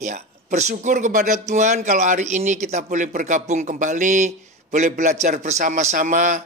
Ya, bersyukur kepada Tuhan kalau hari ini kita boleh bergabung kembali, boleh belajar bersama-sama.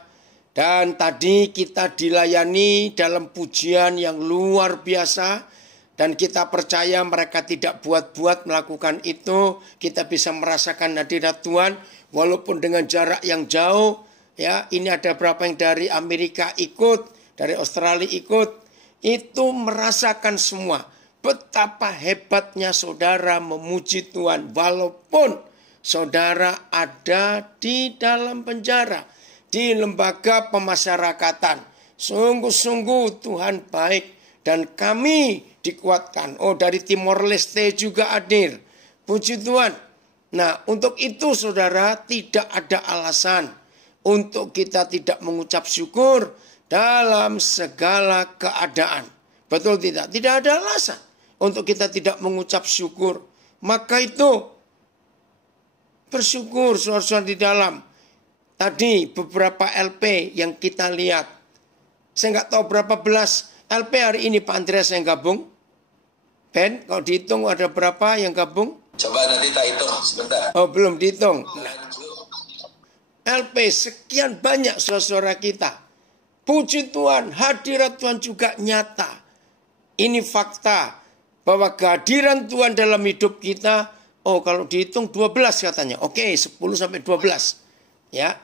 Dan tadi kita dilayani dalam pujian yang luar biasa. Dan kita percaya mereka tidak buat-buat melakukan itu. Kita bisa merasakan hadirat Tuhan walaupun dengan jarak yang jauh. Ya, ini ada berapa yang dari Amerika ikut, dari Australia ikut. Itu merasakan semua betapa hebatnya saudara memuji Tuhan walaupun saudara ada di dalam penjara, di lembaga pemasyarakatan. Sungguh-sungguh Tuhan baik dan kami dikuatkan. Oh, dari Timor Leste juga hadir. Puji Tuhan. Nah, untuk itu saudara tidak ada alasan untuk kita tidak mengucap syukur dalam segala keadaan. Betul tidak? Tidak ada alasan untuk kita tidak mengucap syukur. Maka itu bersyukur saudara-saudara di dalam. Tadi beberapa LP yang kita lihat. Saya nggak tahu berapa belas LP hari ini Pak Andreas yang gabung. Ben, kalau dihitung ada berapa yang gabung? Coba nanti tak hitung sebentar. Oh, belum dihitung. Nah, LP sekian banyak saudara-saudara kita. Puji Tuhan, hadirat Tuhan juga nyata. Ini fakta bahwa kehadiran Tuhan dalam hidup kita, oh kalau dihitung 12 katanya. Oke, 10 sampai 12. Ya.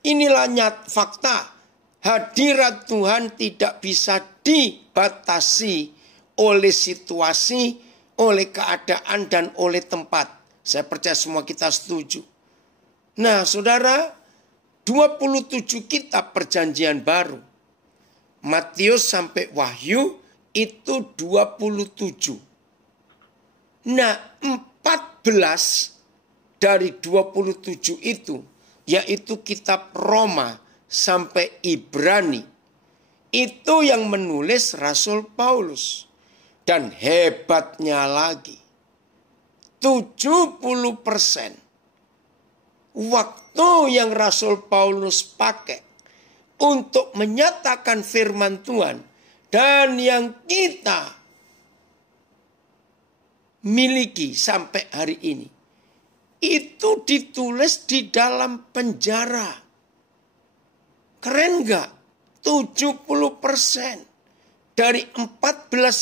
Inilah fakta. Hadirat Tuhan tidak bisa dibatasi oleh situasi, oleh keadaan, dan oleh tempat. Saya percaya semua kita setuju. Nah, saudara, 27 kitab perjanjian baru. Matius sampai Wahyu itu 27. Nah, 14 dari 27 itu, yaitu kitab Roma sampai Ibrani. Itu yang menulis Rasul Paulus. Dan hebatnya lagi, 70% waktu yang Rasul Paulus pakai untuk menyatakan firman Tuhan dan yang kita miliki sampai hari ini, itu ditulis di dalam penjara. Keren gak? 70% dari 14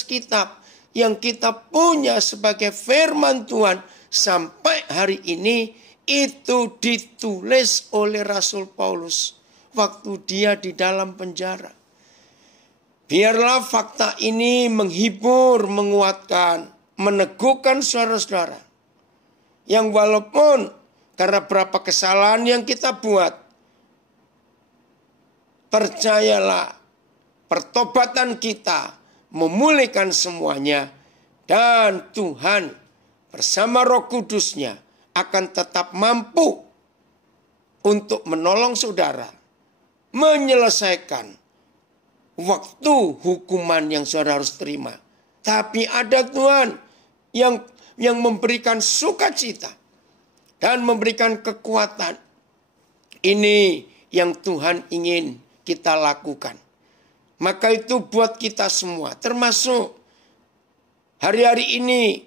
kitab yang kita punya sebagai firman Tuhan sampai hari ini itu ditulis oleh Rasul Paulus waktu dia di dalam penjara. Biarlah fakta ini menghibur, menguatkan, meneguhkan saudara-saudara. Yang walaupun karena berapa kesalahan yang kita buat, percayalah pertobatan kita memulihkan semuanya. Dan Tuhan bersama Roh Kudusnya akan tetap mampu untuk menolong saudara menyelesaikan waktu hukuman yang saudara harus terima. Tapi ada Tuhan yang memberikan sukacita dan memberikan kekuatan. Ini yang Tuhan ingin kita lakukan. Maka itu buat kita semua, termasuk hari-hari ini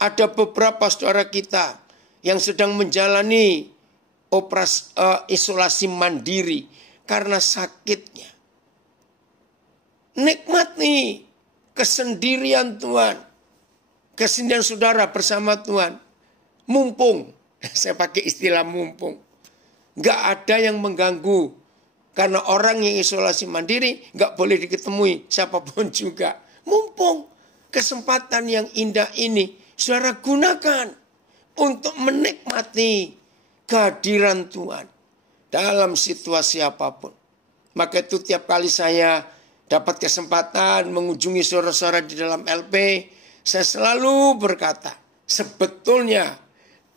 ada beberapa saudara kita yang sedang menjalani operasi isolasi mandiri karena sakitnya. Nikmati kesendirian Tuhan, kesendirian saudara bersama Tuhan. Mumpung, saya pakai istilah mumpung, gak ada yang mengganggu. Karena orang yang isolasi mandiri gak boleh diketemui siapapun juga. Mumpung kesempatan yang indah ini saudara gunakan untuk menikmati kehadiran Tuhan dalam situasi apapun. Maka itu tiap kali saya dapat kesempatan mengunjungi saudara-saudara di dalam LP, saya selalu berkata, sebetulnya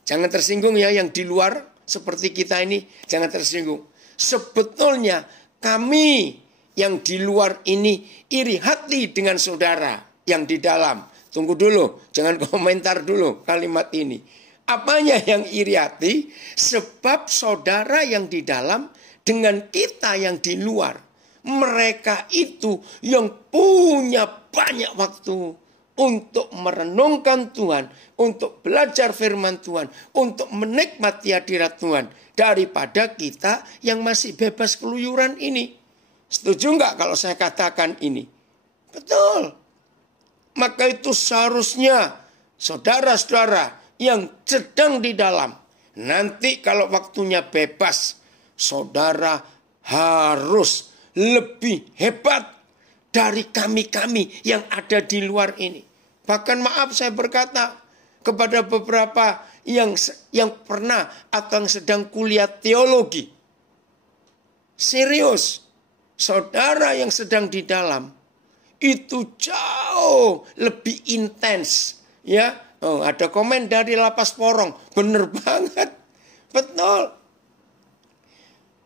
jangan tersinggung ya yang di luar seperti kita ini, jangan tersinggung. Sebetulnya kami yang di luar ini iri hati dengan saudara yang di dalam. Tunggu dulu, jangan komentar dulu kalimat ini. Apanya yang iri hati? Sebab saudara yang di dalam dengan kita yang di luar. Mereka itu yang punya banyak waktu untuk merenungkan Tuhan, untuk belajar firman Tuhan, untuk menikmati hadirat Tuhan, daripada kita yang masih bebas keluyuran ini. Setuju nggak kalau saya katakan ini? Betul. Maka itu seharusnya saudara-saudara yang sedang di dalam, nanti kalau waktunya bebas, saudara harus lebih hebat dari kami-kami yang ada di luar ini. Bahkan maaf saya berkata kepada beberapa yang pernah atau yang sedang kuliah teologi. Serius, saudara yang sedang di dalam itu jauh lebih intens. Ya, ada komen dari Lapas Porong, bener banget, betul.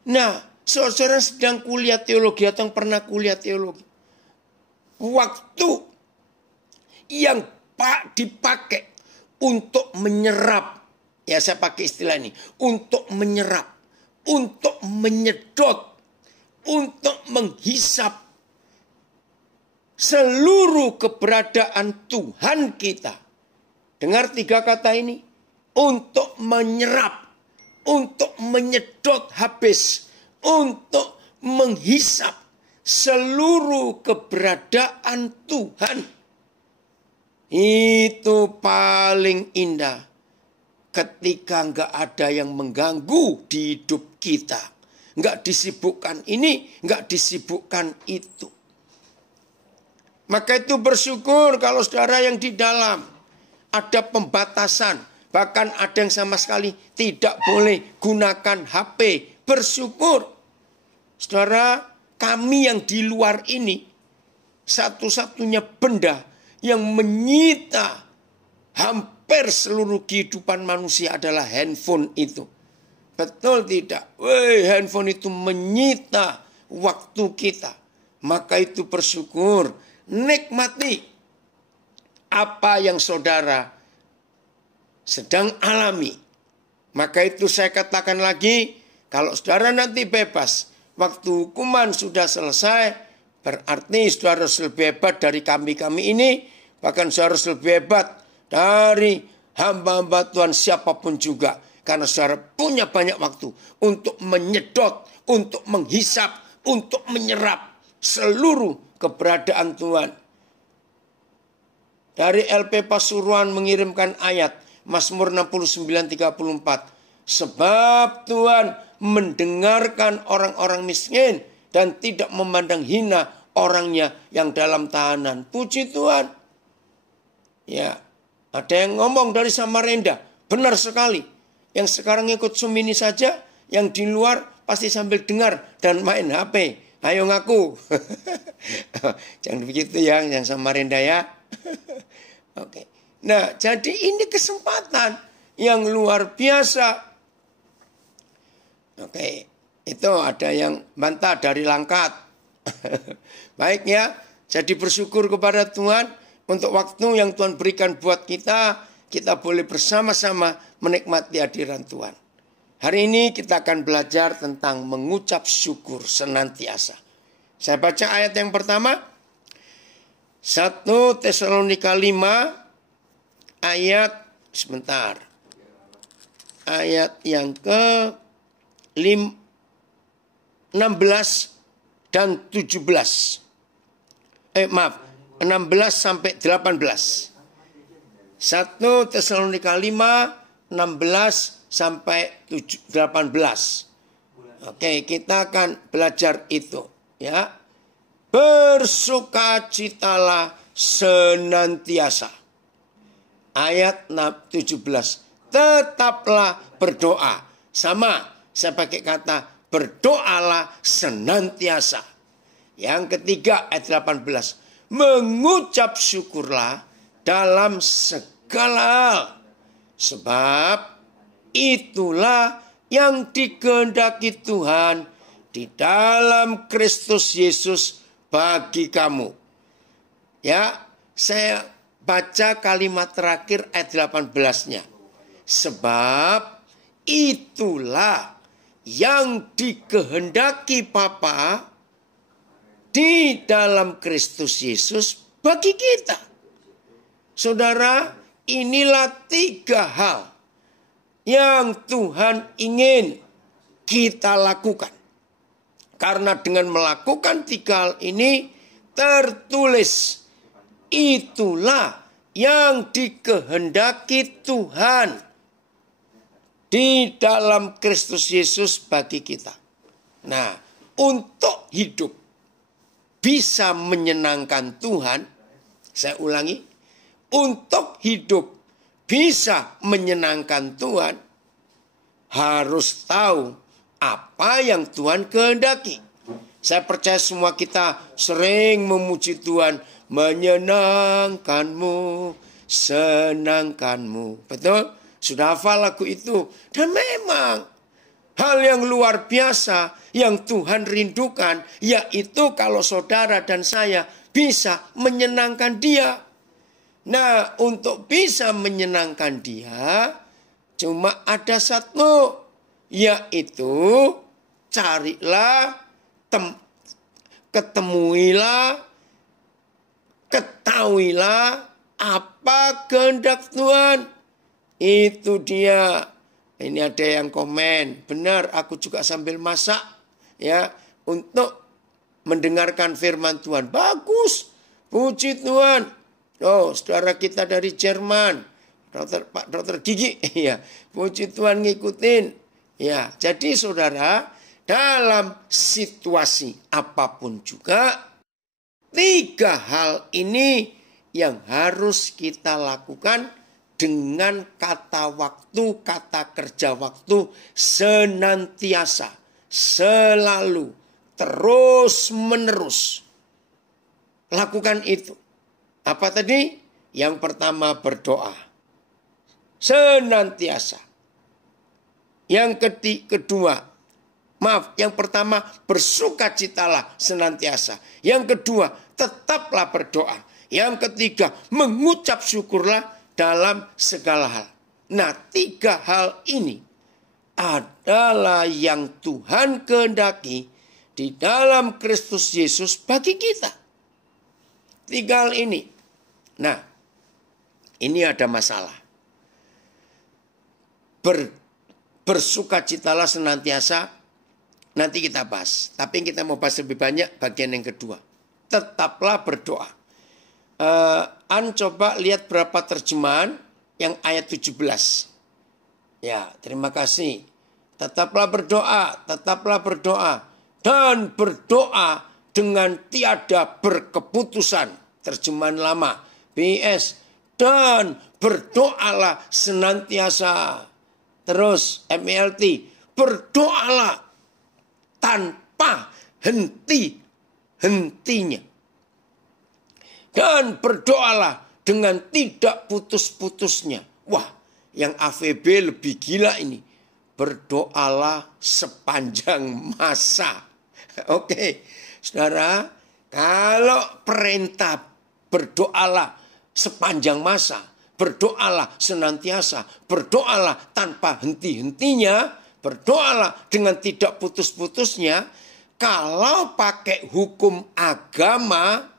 Nah, saudara sedang kuliah teologi atau yang pernah kuliah teologi, waktu yang dipakai untuk menyerap, ya saya pakai istilah ini, untuk menyerap, untuk menyedot, untuk menghisap seluruh keberadaan Tuhan kita. Dengar 3 kata ini, untuk menyerap, untuk menyedot habis, untuk menghisap seluruh keberadaan Tuhan. Itu paling indah ketika nggak ada yang mengganggu di hidup kita. Nggak disibukkan ini, nggak disibukkan itu. Maka itu bersyukur kalau saudara yang di dalam ada pembatasan. Bahkan ada yang sama sekali tidak boleh gunakan HP. Bersyukur. Saudara, kami yang di luar ini, satu-satunya benda yang menyita hampir seluruh kehidupan manusia adalah handphone itu. Betul tidak? Handphone itu menyita waktu kita. Maka itu bersyukur. Nikmati apa yang saudara sedang alami. Maka itu saya katakan lagi, kalau saudara nanti bebas, waktu hukuman sudah selesai, berarti saudara harus lebih hebat dari kami-kami ini. Bahkan saudara harus lebih hebat dari hamba-hamba Tuhan siapapun juga. Karena saudara punya banyak waktu untuk menyedot, untuk menghisap, untuk menyerap seluruh keberadaan Tuhan. Dari LP Pasuruan mengirimkan ayat Mazmur 69:34. Sebab Tuhan mendengarkan orang-orang miskin dan tidak memandang hina orangnya yang dalam tahanan. Puji Tuhan. Ya, ada yang ngomong dari Samarinda. Benar sekali. Yang sekarang ikut Zoom ini saja, yang di luar pasti sambil dengar dan main HP. Ayo ngaku. Jangan begitu ya, yang Samarinda ya. Oke. Nah, jadi ini kesempatan yang luar biasa. Oke, itu ada yang bantah dari Langkat. Baik ya, jadi bersyukur kepada Tuhan untuk waktu yang Tuhan berikan buat kita. Kita boleh bersama-sama menikmati hadirat Tuhan. Hari ini kita akan belajar tentang mengucap syukur senantiasa. Saya baca ayat yang pertama. 1 Tesalonika 5 ayat sebentar. Ayat yang ke 16 dan 17. 16 sampai 18. 1 Tesalonika 5, 16 sampai 18. Oke, kita akan belajar itu. Ya, bersukacitalah senantiasa. Ayat 17. Tetaplah berdoa. Sama, saya pakai kata berdoalah senantiasa. Yang ketiga ayat 18. Mengucap syukurlah dalam segala hal. Sebab itulah yang dikehendaki Tuhan di dalam Kristus Yesus bagi kamu. Ya, saya baca kalimat terakhir ayat 18-nya. Sebab itulah yang dikehendaki Bapa di dalam Kristus Yesus bagi kita. Saudara, inilah 3 hal yang Tuhan ingin kita lakukan. Karena dengan melakukan 3 hal ini tertulis, itulah yang dikehendaki Tuhan di dalam Kristus Yesus bagi kita. Nah, untuk hidup bisa menyenangkan Tuhan, saya ulangi, untuk hidup bisa menyenangkan Tuhan, harus tahu apa yang Tuhan kehendaki. Saya percaya semua kita sering memuji Tuhan, menyenangkanmu, senangkanmu. Betul? Sudah hafal lagu itu. Dan memang hal yang luar biasa yang Tuhan rindukan, yaitu kalau saudara dan saya bisa menyenangkan Dia. Nah, untuk bisa menyenangkan Dia, cuma ada satu, yaitu carilah, ketemuilah, ketahuilah apa kehendak Tuhan. Itu dia. Ini ada yang komen, benar aku juga sambil masak ya untuk mendengarkan firman Tuhan. Bagus, puji Tuhan. Oh, saudara kita dari Jerman, Pak Dokter Gigi, ya, puji Tuhan ngikutin. Ya, jadi saudara, dalam situasi apapun juga, 3 hal ini yang harus kita lakukan dengan kata waktu, kata kerja waktu, senantiasa, selalu, terus menerus. Lakukan itu. Apa tadi? Yang pertama berdoa. Senantiasa. Yang kedua, yang pertama bersukacitalah senantiasa. Yang kedua, tetaplah berdoa. Yang ketiga, mengucap syukurlah dalam segala hal. Nah, 3 hal ini adalah yang Tuhan kehendaki di dalam Kristus Yesus bagi kita. 3 hal ini. Nah, ini ada masalah. Bersukacitalah senantiasa. Nanti kita bahas. Tapi kita mau bahas lebih banyak bagian yang kedua. Tetaplah berdoa. Coba lihat berapa terjemahan yang ayat 17. Ya, terima kasih. Tetaplah berdoa dan berdoa dengan tiada berkeputusan. Terjemahan lama. BS, dan berdoalah senantiasa. Terus MLT, berdoalah tanpa henti-hentinya. Dan berdoalah dengan tidak putus-putusnya. Wah, yang AVB lebih gila ini. Berdoalah sepanjang masa. Oke, saudara, kalau perintah berdoalah sepanjang masa, berdoalah senantiasa, berdoalah tanpa henti-hentinya, berdoalah dengan tidak putus-putusnya. Kalau pakai hukum agama,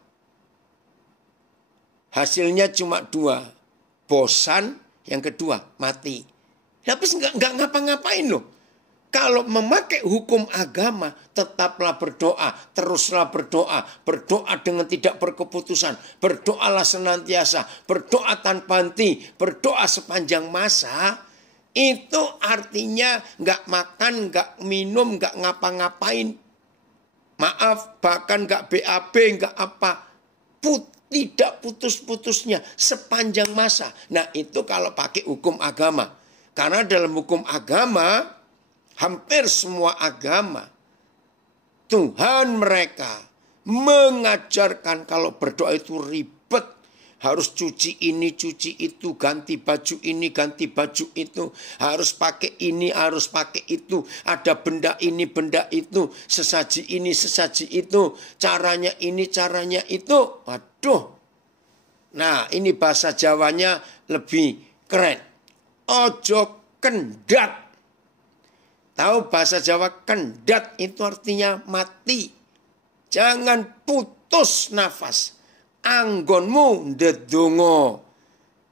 hasilnya cuma 2. Bosan, yang kedua mati. Tapi nggak ngapa-ngapain loh. Kalau memakai hukum agama, tetaplah berdoa, teruslah berdoa, berdoa dengan tidak berkeputusan, berdoalah senantiasa, berdoa tanpa henti, berdoa sepanjang masa. Itu artinya nggak makan, nggak minum, nggak ngapa-ngapain. Maaf, bahkan nggak BAB, nggak apa. Tidak putus-putusnya sepanjang masa. Nah, itu kalau pakai hukum agama. Karena dalam hukum agama, hampir semua agama, Tuhan mereka mengajarkan kalau berdoa itu ribet. Harus cuci ini, cuci itu, ganti baju ini, ganti baju itu. Harus pakai ini, harus pakai itu. Ada benda ini, benda itu. Sesaji ini, sesaji itu. Caranya ini, caranya itu. Waduh. Nah, ini bahasa Jawanya lebih keren. Ojo kendat. Tahu bahasa Jawa kendat itu artinya mati. Jangan putus nafas. Anggonmu ndedonga.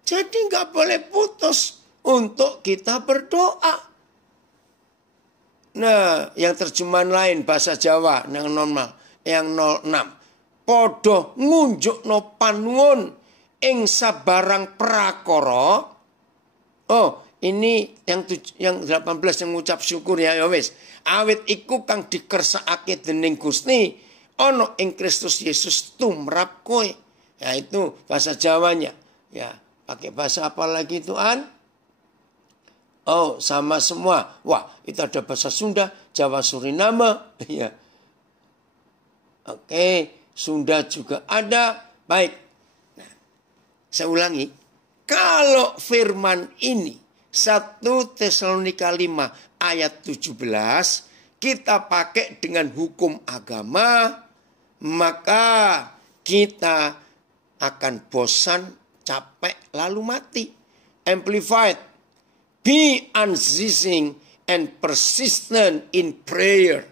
Jadi nggak boleh putus untuk kita berdoa. Nah, yang terjemahan lain bahasa Jawa yang normal, yang 06. Podo ngunjukno panuwun ing sabarang prakara. Oh, ini yang 18 yang ngucap syukur ya wis. Awit iku kang dikersakake dening Gusti ana ing Kristus Yesus tumrap kowe. Ya itu bahasa Jawanya. Ya, pakai bahasa apa lagi Tuhan? Oh, sama semua. Wah, itu ada bahasa Sunda, Jawa, Suriname. Ya. Oke, Sunda juga ada. Baik. Nah, saya ulangi. Kalau firman ini 1 Tesalonika 5 ayat 17 kita pakai dengan hukum agama, maka kita akan bosan, capek, lalu mati. Amplified. Be unceasing and persistent in prayer.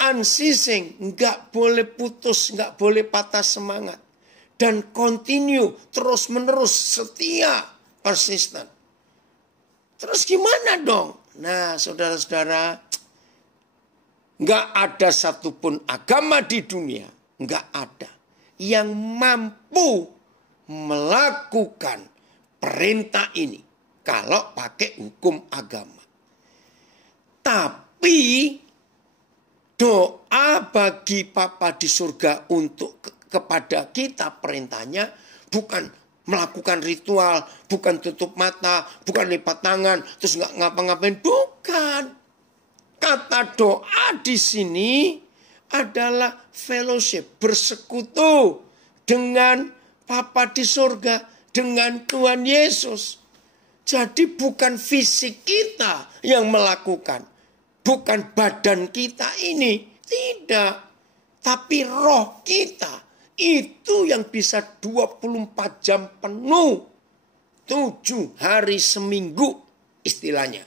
Unceasing, nggak boleh putus, nggak boleh patah semangat. Dan continue, terus menerus, setia, persisten. Terus gimana dong? Nah, saudara-saudara, nggak ada satupun agama di dunia, nggak ada yang mampu melakukan perintah ini kalau pakai hukum agama. Tapi doa bagi Bapa di surga untuk kepada kita perintahnya bukan melakukan ritual, bukan tutup mata, bukan lipat tangan, terus nggak ngapa-ngapain, bukan. Kata doa di sini adalah fellowship, bersekutu dengan Bapa di surga, dengan Tuhan Yesus. Jadi bukan fisik kita yang melakukan. Bukan badan kita ini. Tidak. Tapi roh kita. Itu yang bisa 24 jam penuh. 7 hari seminggu istilahnya.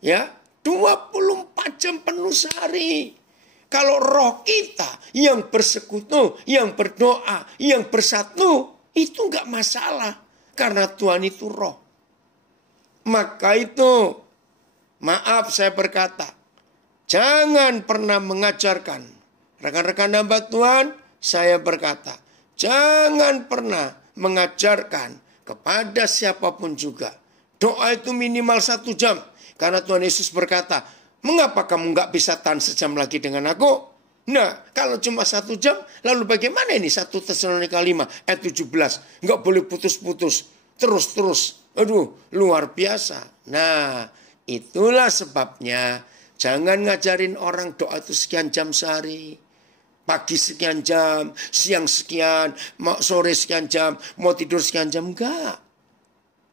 Ya, 24 jam penuh sehari. Kalau roh kita yang bersekutu, yang berdoa, yang bersatu, itu enggak masalah. Karena Tuhan itu roh. Maka itu, maaf saya berkata, jangan pernah mengajarkan. Rekan-rekan hamba Tuhan, saya berkata, jangan pernah mengajarkan kepada siapapun juga. Doa itu minimal 1 jam. Karena Tuhan Yesus berkata, mengapa kamu enggak bisa tahan sejam lagi dengan aku? Nah, kalau cuma 1 jam, lalu bagaimana ini 1 Tesalonika 5 ayat 17? Enggak boleh putus-putus, terus-terus. Aduh, luar biasa. Nah, itulah sebabnya jangan ngajarin orang doa itu sekian jam sehari. Pagi sekian jam, siang sekian, sore sekian jam, mau tidur sekian jam. Enggak.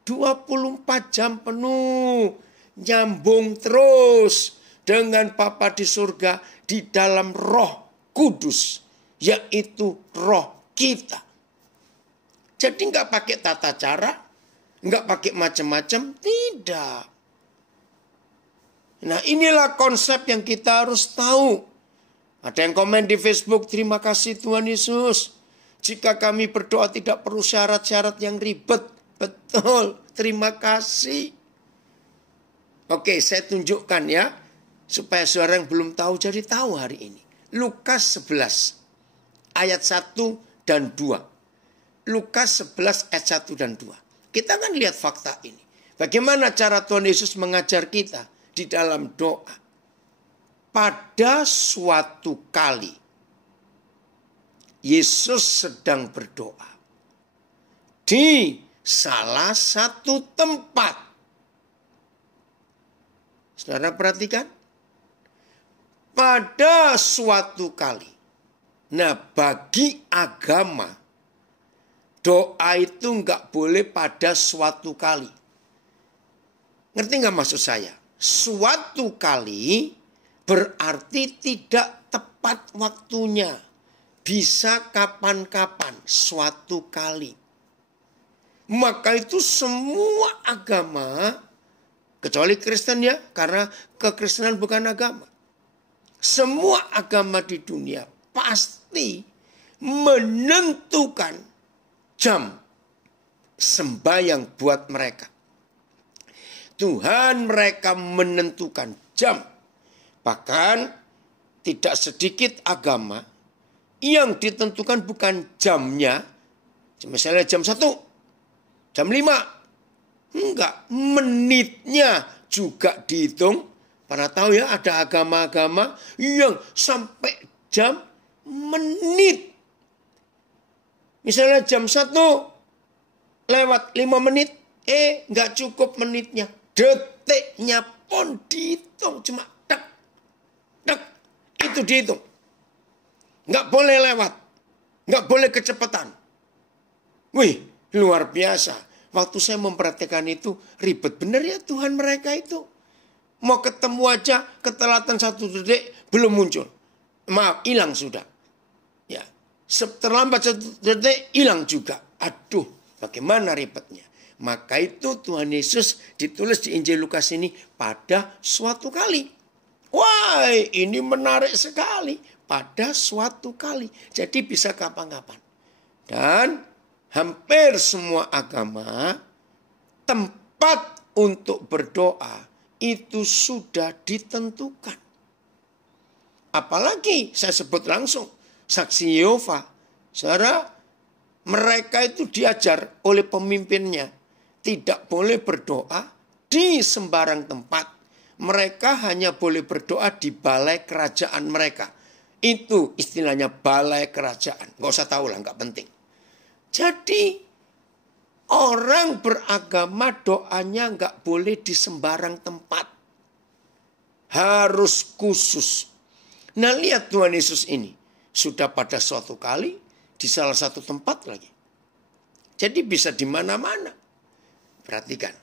24 jam penuh, nyambung terus dengan Bapa di surga di dalam Roh Kudus, yaitu roh kita. Jadi nggak pakai tata cara, nggak pakai macam-macam, tidak. Nah, inilah konsep yang kita harus tahu. Ada yang komen di Facebook, terima kasih Tuhan Yesus. Jika kami berdoa tidak perlu syarat-syarat yang ribet. Betul, terima kasih. Oke, saya tunjukkan ya. Supaya saudara yang belum tahu jadi tahu hari ini. Lukas 11 ayat 1 dan 2. Lukas 11 ayat 1 dan 2. Kita akan lihat fakta ini. Bagaimana cara Tuhan Yesus mengajar kita di dalam doa. Pada suatu kali Yesus sedang berdoa di salah satu tempat. Saudara perhatikan. Pada suatu kali. Nah, bagi agama, doa itu nggak boleh pada suatu kali. Ngerti nggak maksud saya? Suatu kali berarti tidak tepat waktunya. Bisa kapan-kapan, suatu kali. Maka itu semua agama, kecuali Kristen ya, karena kekristenan bukan agama. Semua agama di dunia pasti menentukan jam sembahyang buat mereka. Tuhan mereka menentukan jam. Bahkan tidak sedikit agama yang ditentukan bukan jamnya. Misalnya jam 1, jam 5. Enggak, menitnya juga dihitung. Pernah tahu ya, ada agama-agama yang sampai jam menit. Misalnya jam 1 lewat 5 menit, enggak cukup menitnya. Detiknya pun dihitung, cuma tek, tek, itu dihitung. Enggak boleh lewat, enggak boleh kecepatan. Wih, luar biasa. Waktu saya memperhatikan itu, ribet bener ya Tuhan mereka itu. Mau ketemu aja, ketelatan 1 detik, belum muncul. Maaf, hilang sudah. Ya, terlambat 1 detik, hilang juga. Aduh, bagaimana ribetnya. Maka itu Tuhan Yesus ditulis di Injil Lukas ini pada suatu kali. Wah, ini menarik sekali. Pada suatu kali. Jadi bisa kapan-kapan. Dan hampir semua agama, tempat untuk berdoa itu sudah ditentukan. Apalagi saya sebut langsung, saksi Yehova. Saudara, mereka itu diajar oleh pemimpinnya. Tidak boleh berdoa di sembarang tempat. Mereka hanya boleh berdoa di balai kerajaan mereka. Itu istilahnya balai kerajaan. Gak usah tahu lah, gak penting. Jadi orang beragama doanya gak boleh di sembarang tempat. Harus khusus. Nah, lihat Tuhan Yesus ini. Sudah pada suatu kali di salah satu tempat lagi. Jadi bisa di mana-mana. Perhatikan.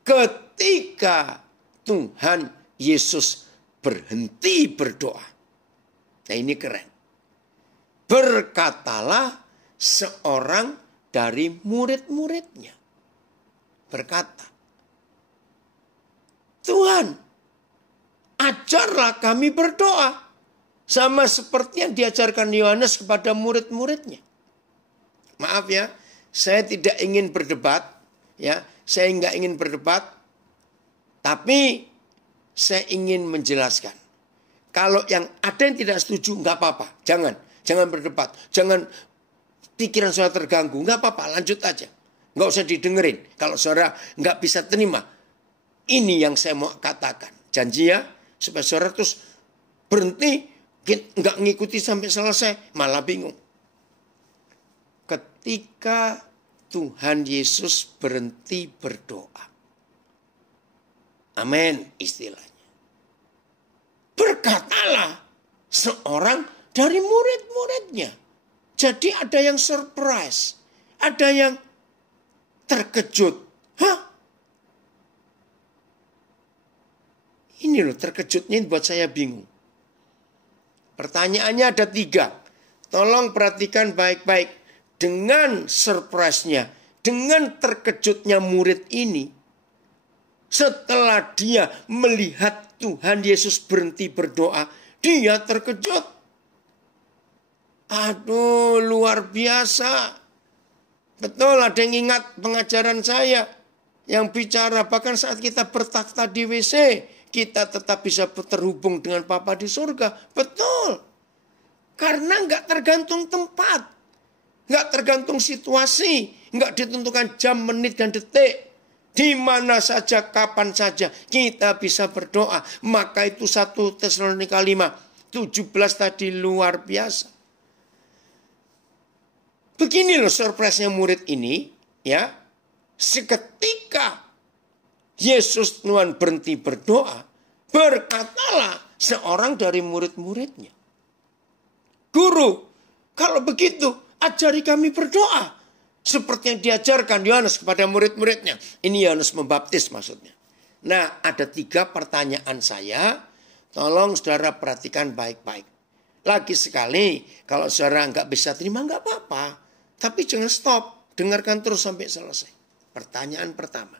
Ketika Tuhan Yesus berhenti berdoa. Nah, ini keren. Berkatalah seorang dari murid-muridnya. Berkata, Tuhan, ajarlah kami berdoa. Sama seperti yang diajarkan Yohanes kepada murid-muridnya. Maaf ya, saya tidak ingin berdebat. Ya, saya nggak ingin berdebat. Tapi saya ingin menjelaskan. Kalau yang ada yang tidak setuju, nggak apa-apa. Jangan berdebat. Jangan pikiran saudara terganggu. Nggak apa-apa, lanjut aja. Nggak usah didengerin. Kalau saudara nggak bisa terima. Ini yang saya mau katakan. Janji ya, supaya saudara terus berhenti. Nggak ngikuti sampai selesai. Malah bingung. Ketika Tuhan Yesus berhenti berdoa. Amin istilahnya. Berkatalah seorang dari murid-muridnya. Jadi ada yang surprise. Ada yang terkejut. Hah? Ini loh terkejutnya buat saya bingung. Pertanyaannya ada 3. Tolong perhatikan baik-baik. Dengan surprise-nya, dengan terkejutnya murid ini, setelah dia melihat Tuhan Yesus berhenti berdoa, dia terkejut. Aduh, luar biasa. Betul, ada yang ingat pengajaran saya yang bicara bahkan saat kita bertakhta di WC, kita tetap bisa terhubung dengan Bapa di surga. Betul. Karena nggak tergantung tempat. Nggak tergantung situasi. Nggak ditentukan jam, menit, dan detik. Di mana saja, kapan saja kita bisa berdoa. Maka itu 1 Tesalonika 5:17 tadi luar biasa. Begini loh surprise-nya murid ini. Ya, seketika Yesus Tuhan berhenti berdoa, berkatalah seorang dari murid-muridnya. Guru, kalau begitu ajari kami berdoa. Seperti yang diajarkan Yohanes kepada murid-muridnya. Ini Yohanes membaptis maksudnya. Nah, ada 3 pertanyaan saya. Tolong saudara perhatikan baik-baik. Lagi sekali, kalau saudara nggak bisa terima nggak apa-apa. Tapi jangan stop. Dengarkan terus sampai selesai. Pertanyaan pertama.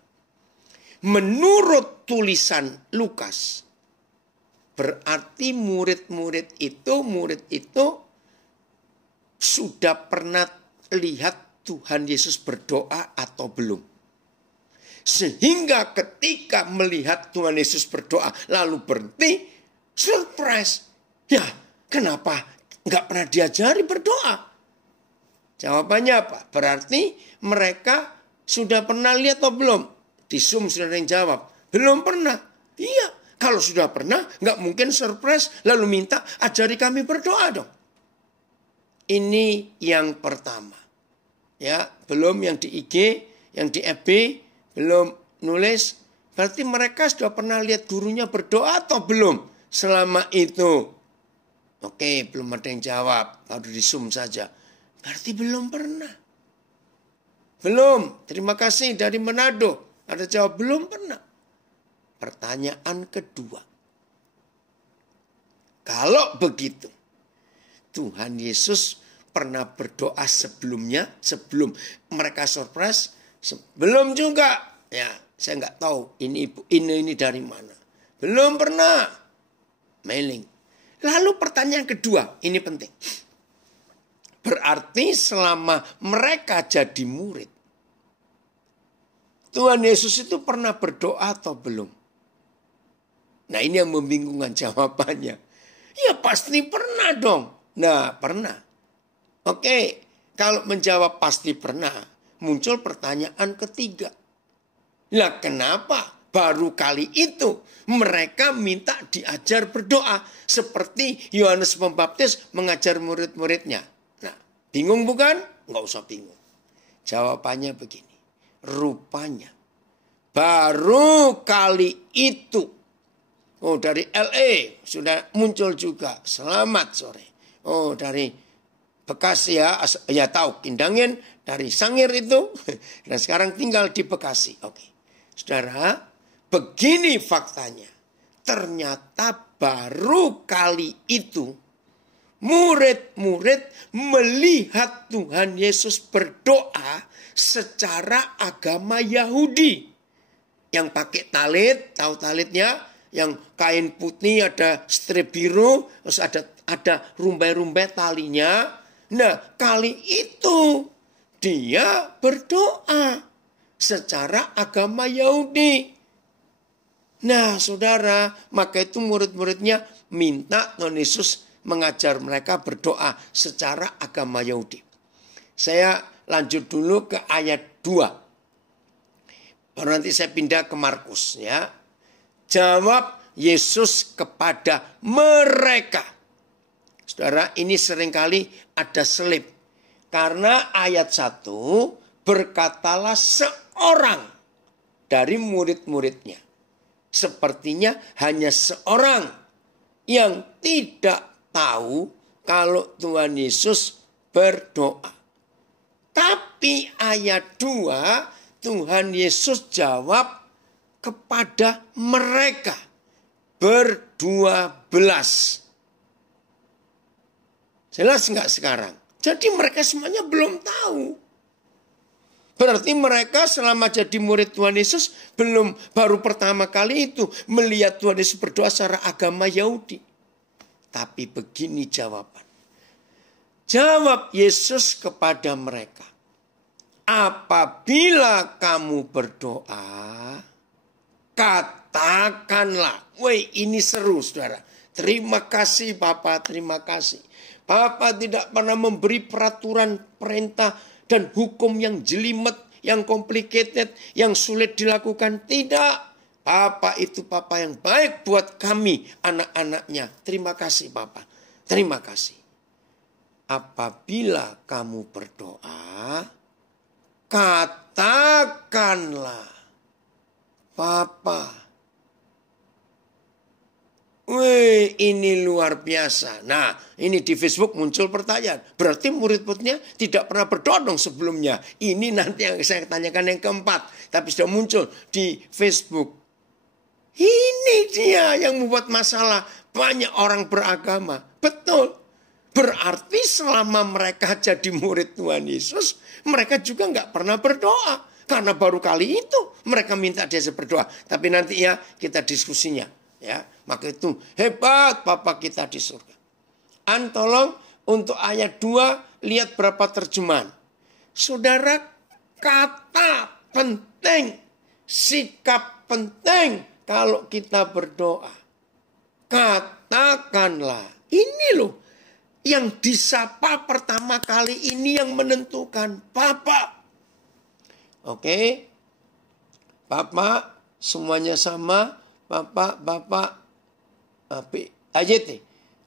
Menurut tulisan Lukas, berarti murid itu sudah pernah lihat Tuhan Yesus berdoa atau belum. Sehingga ketika melihat Tuhan Yesus berdoa lalu berhenti, surprise. Ya, kenapa nggak pernah diajari berdoa? Jawabannya apa? Berarti mereka sudah pernah lihat atau belum? Di Zoom sudah ada yang jawab. Belum pernah. Iya, kalau sudah pernah nggak mungkin surprise lalu minta ajari kami berdoa dong. Ini yang pertama. Ya, belum yang di IG, yang di FB, belum nulis. Berarti mereka sudah pernah lihat gurunya berdoa atau belum selama itu? Oke, belum ada yang jawab. Baru di Zoom saja. Berarti belum pernah. Belum. Terima kasih dari Manado. Ada jawab belum pernah. Pertanyaan kedua. Kalau begitu, Tuhan Yesus pernah berdoa sebelumnya, sebelum mereka surprise? Belum juga. Ya, saya nggak tahu ini dari mana. Belum pernah. Mailing. Lalu pertanyaan kedua, ini penting. Berarti selama mereka jadi murid, Tuhan Yesus itu pernah berdoa atau belum? Nah, ini yang membingungkan jawabannya. Ya pasti pernah dong. Nah, pernah. Oke, kalau menjawab pasti pernah, muncul pertanyaan ketiga. Lah kenapa baru kali itu mereka minta diajar berdoa seperti Yohanes Pembaptis mengajar murid-muridnya? Nah, bingung bukan? Nggak usah bingung. Jawabannya begini. Rupanya baru kali itu. Oh, dari LA sudah muncul juga. Selamat sore. Oh, dari Bekasi ya tahu Kindangin, dari Sangir itu. Dan sekarang tinggal di Bekasi. Oke. Saudara, begini faktanya. Ternyata baru kali itu murid-murid melihat Tuhan Yesus berdoa secara agama Yahudi. Yang pakai talit, tahu talitnya? Yang kain putih ada strip biru, terus ada rumbai-rumbai talinya. Nah, kali itu dia berdoa secara agama Yahudi. Nah, saudara, maka itu murid-muridnya minta Tuhan Yesus mengajar mereka berdoa secara agama Yahudi. Saya lanjut dulu ke ayat 2. Baru nanti saya pindah ke Markus ya. Jawab Yesus kepada mereka. Saudara, ini seringkali ada selip. Karena ayat 1, berkatalah seorang dari murid-muridnya. Sepertinya hanya seorang yang tidak tahu kalau Tuhan Yesus berdoa. Tapi ayat 2, Tuhan Yesus jawab kepada mereka ber-12. Jelas nggak sekarang? Jadi mereka semuanya belum tahu. Berarti mereka selama jadi murid Tuhan Yesus baru pertama kali itu melihat Tuhan Yesus berdoa secara agama Yahudi. Tapi begini jawaban. Jawab Yesus kepada mereka. Apabila kamu berdoa, katakanlah. Woi, ini seru saudara. Terima kasih Bapak, terima kasih. Bapak tidak pernah memberi peraturan, perintah, dan hukum yang jelimet, yang complicated, yang sulit dilakukan. Tidak. Bapak itu Bapak yang baik buat kami, anak-anaknya. Terima kasih Bapak. Terima kasih. Apabila kamu berdoa, katakanlah, Bapak. Wih, ini luar biasa. Nah, ini di Facebook muncul pertanyaan. Berarti murid-muridnya tidak pernah berdoa dong sebelumnya. Ini nanti yang saya tanyakan yang keempat. Tapi sudah muncul di Facebook. Ini dia yang membuat masalah. Banyak orang beragama. Betul. Berarti selama mereka jadi murid Tuhan Yesus, mereka juga nggak pernah berdoa. Karena baru kali itu mereka minta dia berdoa. Tapi nanti ya kita diskusinya. Ya, maka itu hebat Bapa kita di surga. Tolong untuk ayat 2 lihat berapa terjemahan. Saudara, kata penting, sikap penting kalau kita berdoa. Katakanlah, ini loh yang disapa pertama kali ini yang menentukan Bapa. Oke, Bapak semuanya sama, Bapak, AJT,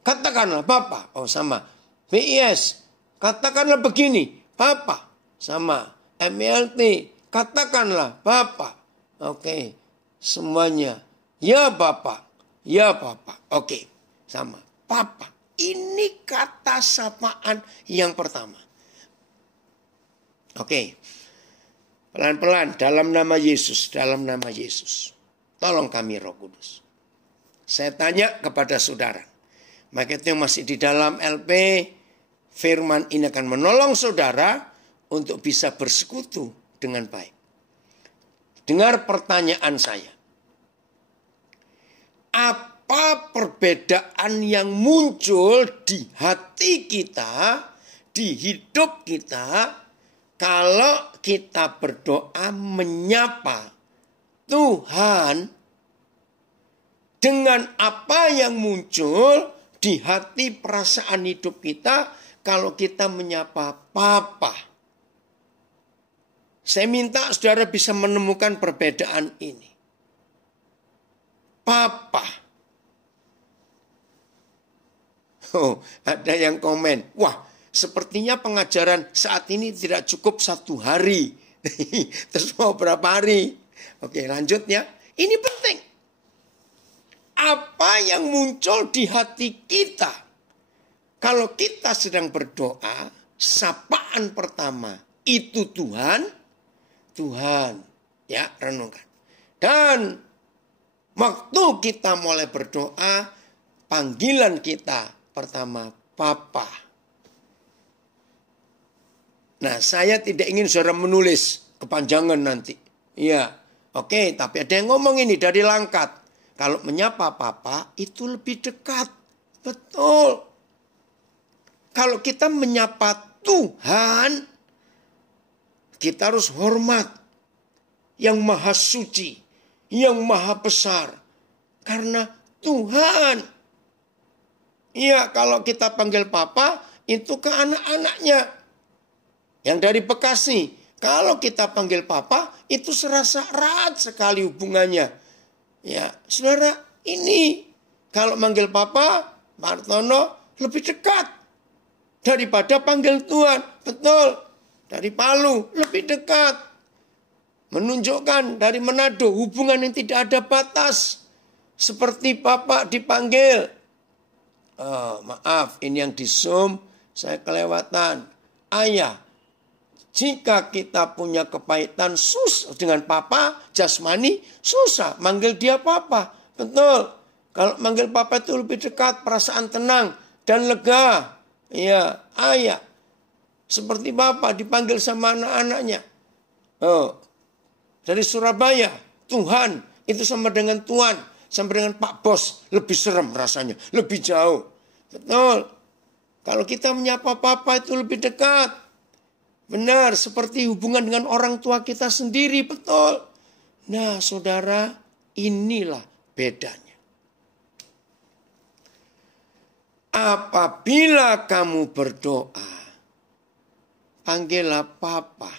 katakanlah Bapak, oh sama. BIS, katakanlah begini, Bapak, sama. MLT, katakanlah Bapak. Oke, semuanya, ya Bapak, ya Bapak. Oke, sama, Bapak. Ini kata sapaan yang pertama. Oke, pelan-pelan dalam nama Yesus, dalam nama Yesus. Tolong kami Roh Kudus. Saya tanya kepada saudara, maka itu yang masih di dalam LP, firman ini akan menolong saudara untuk bisa bersekutu dengan baik. Dengar pertanyaan saya. Apa perbedaan yang muncul di hati kita, di hidup kita, kalau kita berdoa menyapa Tuhan, dengan apa yang muncul di hati perasaan hidup kita kalau kita menyapa Papa. Saya minta saudara bisa menemukan perbedaan ini. Papa. Oh, ada yang komen, wah sepertinya pengajaran saat ini tidak cukup 1 hari. Terus mau berapa hari? Oke, lanjut ya. Ini penting. Apa yang muncul di hati kita kalau kita sedang berdoa, sapaan pertama itu Tuhan, ya renungkan. Dan waktu kita mulai berdoa, panggilan kita pertama Papa. Nah, saya tidak ingin saudara menulis kepanjangan nanti. Iya, oke, tapi ada yang ngomong ini dari Langkat. Kalau menyapa Papa itu lebih dekat. Betul. Kalau kita menyapa Tuhan, kita harus hormat yang maha suci, yang maha besar. Karena Tuhan. Iya, kalau kita panggil Papa, itu ke anak-anaknya. Yang dari Bekasi. Kalau kita panggil Papa, itu serasa erat sekali hubungannya. Ya, saudara, ini kalau manggil Papa, Martono lebih dekat daripada panggil Tuhan. Betul, dari Palu lebih dekat. Menunjukkan dari Manado hubungan yang tidak ada batas. Seperti Bapak dipanggil. Oh, maaf, ini yang di Zoom saya kelewatan. Ayah, jika kita punya kepahitan dengan Papa, jasmani, susah manggil dia Papa. Betul. Kalau manggil Papa itu lebih dekat, perasaan tenang dan lega. Ya, ayah. Seperti Bapak dipanggil sama anak-anaknya. Oh, dari Surabaya, Tuhan, itu sama dengan Tuan, sama dengan Pak Bos. Lebih serem rasanya, lebih jauh. Betul. Kalau kita menyapa Papa itu lebih dekat. Benar, seperti hubungan dengan orang tua kita sendiri, betul. Nah, saudara, inilah bedanya. Apabila kamu berdoa, panggillah Papa.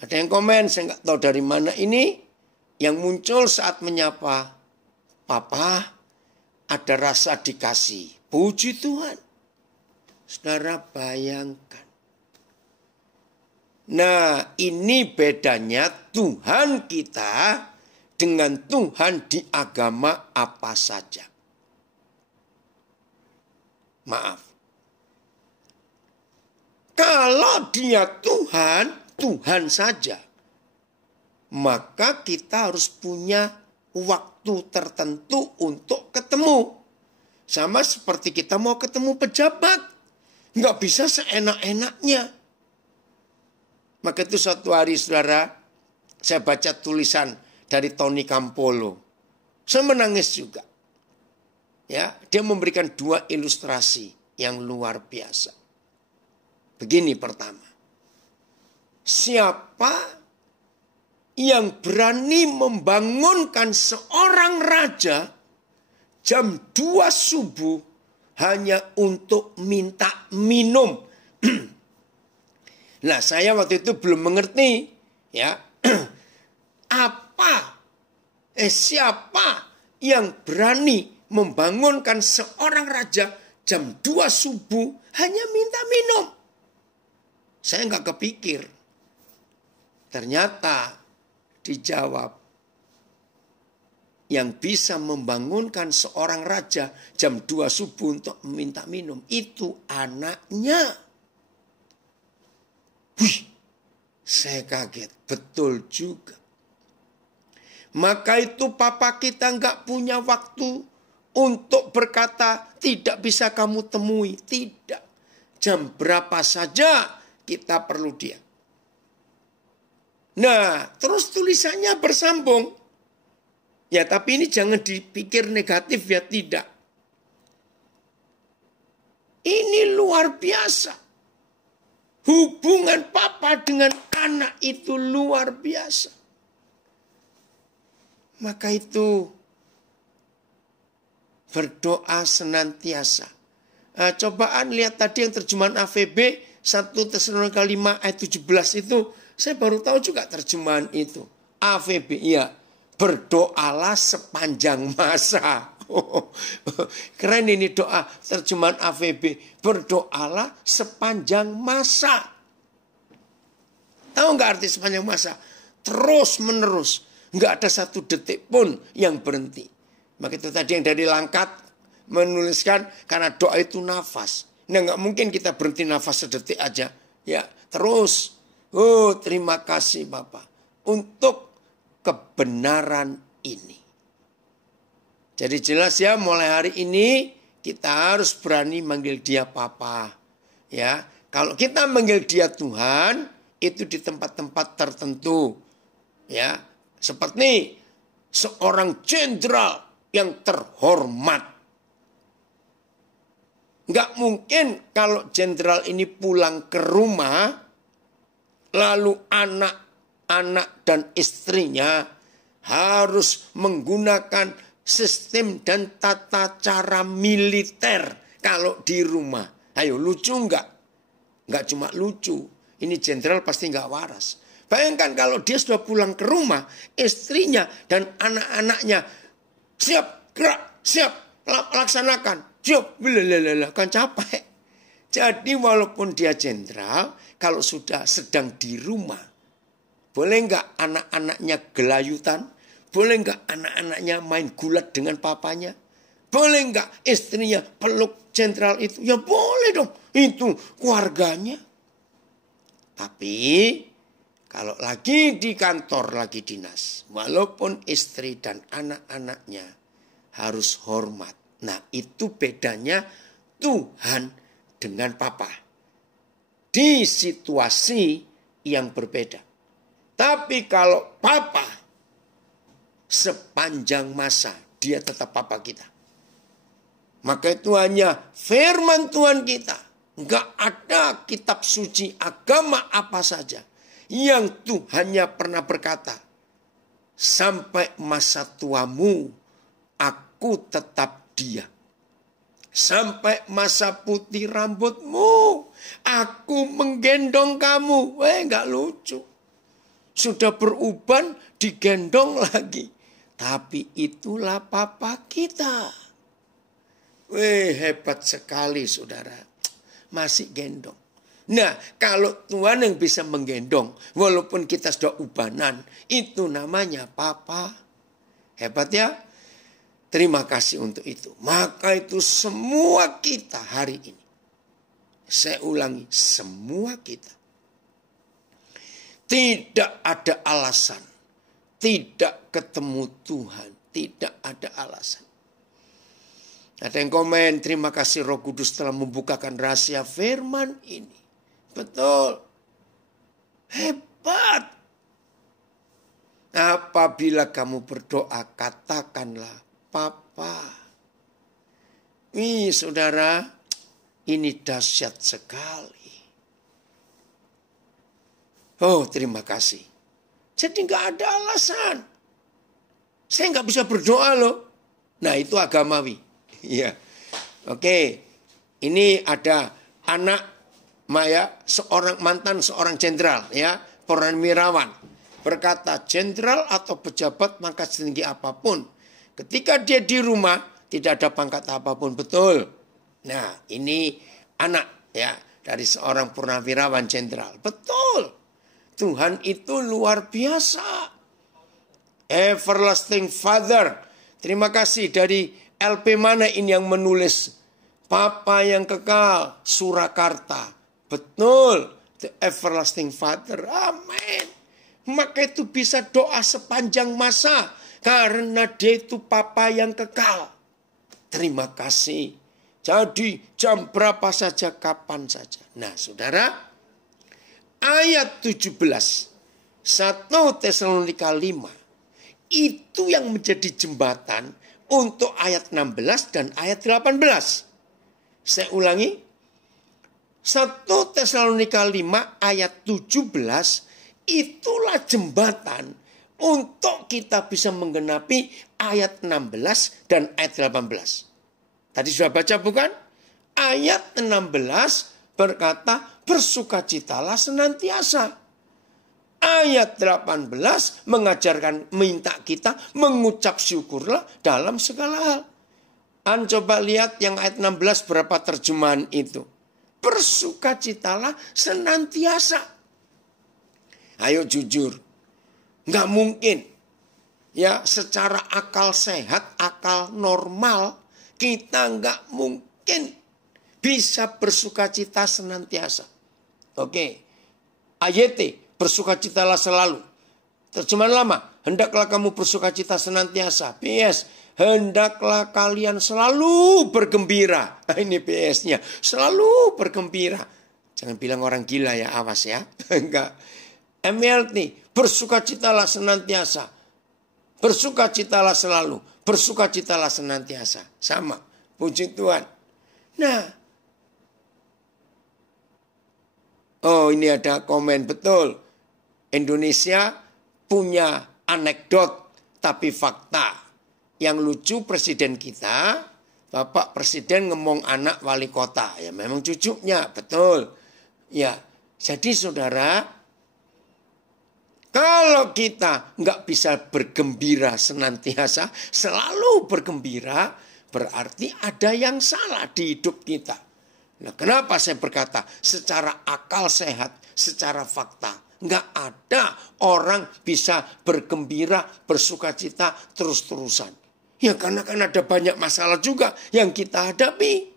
Ada yang komen, saya nggak tahu dari mana ini. Yang muncul saat menyapa Papa, ada rasa dikasih. Puji Tuhan. Saudara bayangkan. Nah, ini bedanya Tuhan kita dengan Tuhan di agama apa saja. Maaf. Kalau dia Tuhan, Tuhan saja. Maka kita harus punya waktu tertentu untuk ketemu. Sama seperti kita mau ketemu pejabat. Nggak bisa seenak-enaknya. Maka itu suatu hari saudara, saya baca tulisan dari Tony Campolo. Saya menangis juga. Ya, dia memberikan 2 ilustrasi yang luar biasa. Begini pertama. Siapa yang berani membangunkan seorang raja jam 2 subuh hanya untuk minta minum? Nah, saya waktu itu belum mengerti ya. Siapa yang berani membangunkan seorang raja jam 2 subuh hanya minta minum? Saya nggak kepikir. Ternyata dijawab, yang bisa membangunkan seorang raja jam 2 subuh untuk meminta minum itu anaknya. Wih, saya kaget, betul juga. Maka itu papa kita nggak punya waktu untuk berkata tidak bisa kamu temui. Tidak. Jam berapa saja kita perlu dia. Nah, terus tulisannya bersambung. Ya, tapi ini jangan dipikir negatif ya, tidak. Ini luar biasa. Hubungan papa dengan anak itu luar biasa. Maka itu berdoa senantiasa. Nah, cobaan lihat tadi yang terjemahan AVB 1 Tesalonika 5 ayat 17 itu. Saya baru tahu juga terjemahan itu. AVB, ya. Berdoalah sepanjang masa. Keren ini doa terjemahan AVB. Berdoalah sepanjang masa. Tahu nggak arti sepanjang masa? Terus menerus. Nggak ada satu detik pun yang berhenti. Maka itu tadi yang dari Langkat menuliskan karena doa itu nafas. Nah, nggak mungkin kita berhenti nafas sedetik aja. Ya, terus. Oh, terima kasih Bapak untuk kebenaran ini. Jadi jelas ya, mulai hari ini kita harus berani manggil dia Papa. Ya, kalau kita manggil dia Tuhan, itu di tempat-tempat tertentu. Ya, seperti seorang jenderal yang terhormat. Nggak mungkin kalau jenderal ini pulang ke rumah, lalu anak-anak dan istrinya harus menggunakan sistem dan tata cara militer kalau di rumah. Ayo, lucu nggak? Nggak cuma lucu. Ini jenderal pasti nggak waras. Bayangkan kalau dia sudah pulang ke rumah, istrinya dan anak-anaknya siap, gerak, siap, laksanakan. Siap, kan capek. Jadi walaupun dia jenderal, kalau sudah sedang di rumah, boleh nggak anak-anaknya gelayutan? Boleh nggak anak-anaknya main gulat dengan papanya? Boleh nggak istrinya peluk jenderal itu? Ya boleh dong, itu keluarganya. Tapi kalau lagi di kantor, lagi dinas, walaupun istri dan anak-anaknya harus hormat. Nah, itu bedanya Tuhan dengan Papa. Di situasi yang berbeda. Tapi kalau Papa, sepanjang masa dia tetap Papa kita. Maka itu hanya firman Tuhan kita. Enggak ada kitab suci agama apa saja yang Tuhannya pernah berkata, sampai masa tuamu aku tetap dia. Sampai masa putih rambutmu aku menggendong kamu. Enggak lucu. Sudah beruban digendong lagi. Tapi itulah Papa kita. Hebat sekali saudara. Masih gendong. Nah, kalau Tuhan yang bisa menggendong, walaupun kita sudah ubanan, itu namanya Papa. Hebat ya? Terima kasih untuk itu. Maka itu semua kita hari ini. Saya ulangi, semua kita. Tidak ada alasan. Tidak ketemu Tuhan. Tidak ada alasan. Ada yang komen, terima kasih Roh Kudus telah membukakan rahasia firman ini. Betul. Hebat. Apabila kamu berdoa, katakanlah, Papa. Saudara, ini dahsyat sekali. Oh, terima kasih. Jadi nggak ada alasan. Saya nggak bisa berdoa loh. Nah, itu agamawi. Iya. Oke. Ini ada anak Maya, mantan seorang jenderal, ya, purnawirawan. Berkata, jenderal atau pejabat pangkat setinggi apapun, ketika dia di rumah tidak ada pangkat apapun, betul. Nah, ini anak, ya, dari seorang purnawirawan jenderal, betul. Tuhan itu luar biasa. Everlasting Father. Terima kasih dari LP mana ini yang menulis? Papa yang kekal, Surakarta. Betul, the Everlasting Father. Amin. Maka itu bisa doa sepanjang masa. Karena dia itu Papa yang kekal. Terima kasih. Jadi jam berapa saja, kapan saja. Nah, saudara, ayat 17. 1 Tesalonika 5. Itu yang menjadi jembatan untuk ayat 16 dan ayat 18. Saya ulangi. 1 Tesalonika 5 ayat 17. Itulah jembatan untuk kita bisa menggenapi ayat 16 dan ayat 18. Tadi sudah baca bukan? Ayat 16 berkata, bersukacitalah senantiasa. Ayat 18 mengajarkan, minta kita mengucap syukurlah dalam segala hal. Coba lihat yang ayat 16 berapa terjemahan itu. Bersukacitalah senantiasa. Ayo jujur. Nggak mungkin. Ya, secara akal sehat, akal normal, kita nggak mungkin bisa bersukacita senantiasa. Oke. AYT. Bersukacitalah selalu. Terjemahan lama. Hendaklah kamu bersukacita senantiasa. PS. Hendaklah kalian selalu bergembira. Ini PS-nya. Selalu bergembira. Jangan bilang orang gila ya. Awas ya. Enggak. MLT. Bersukacitalah senantiasa. Bersukacitalah selalu. Bersukacitalah senantiasa. Sama. Puji Tuhan. Nah. Oh, ini ada komen. Betul. Indonesia punya anekdot tapi fakta. Yang lucu presiden kita, Bapak Presiden ngomong anak wali kota. Ya memang cucunya, betul. Ya, jadi saudara, kalau kita nggak bisa bergembira senantiasa, selalu bergembira, berarti ada yang salah di hidup kita. Nah, kenapa saya berkata secara akal sehat, secara fakta? Nggak ada orang bisa bergembira, bersukacita terus-terusan. Ya karena kan ada banyak masalah juga yang kita hadapi.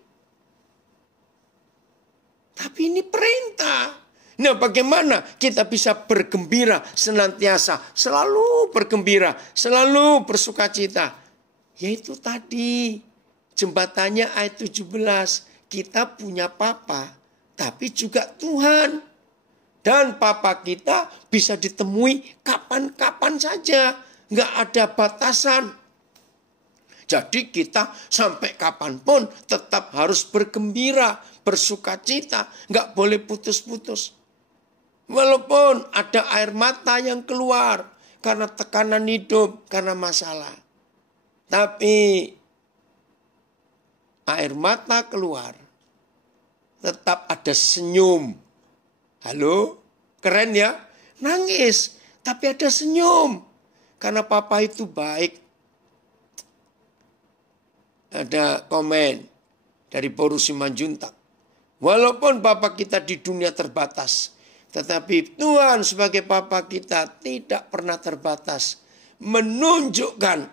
Tapi ini perintah. Nah, bagaimana kita bisa bergembira senantiasa, selalu bergembira, selalu bersukacita? Yaitu tadi jembatannya ayat 17. Kita punya Papa, tapi juga Tuhan. Dan Papa kita bisa ditemui kapan-kapan saja. Nggak ada batasan. Jadi kita sampai kapanpun tetap harus bergembira, bersukacita. Nggak boleh putus-putus. Walaupun ada air mata yang keluar karena tekanan hidup, karena masalah. Tapi air mata keluar, tetap ada senyum. Halo, keren ya? Nangis, tapi ada senyum. Karena Papa itu baik. Ada komen dari Boru Simanjuntak. Walaupun Papa kita di dunia terbatas, tetapi Tuhan sebagai Papa kita tidak pernah terbatas. Menunjukkan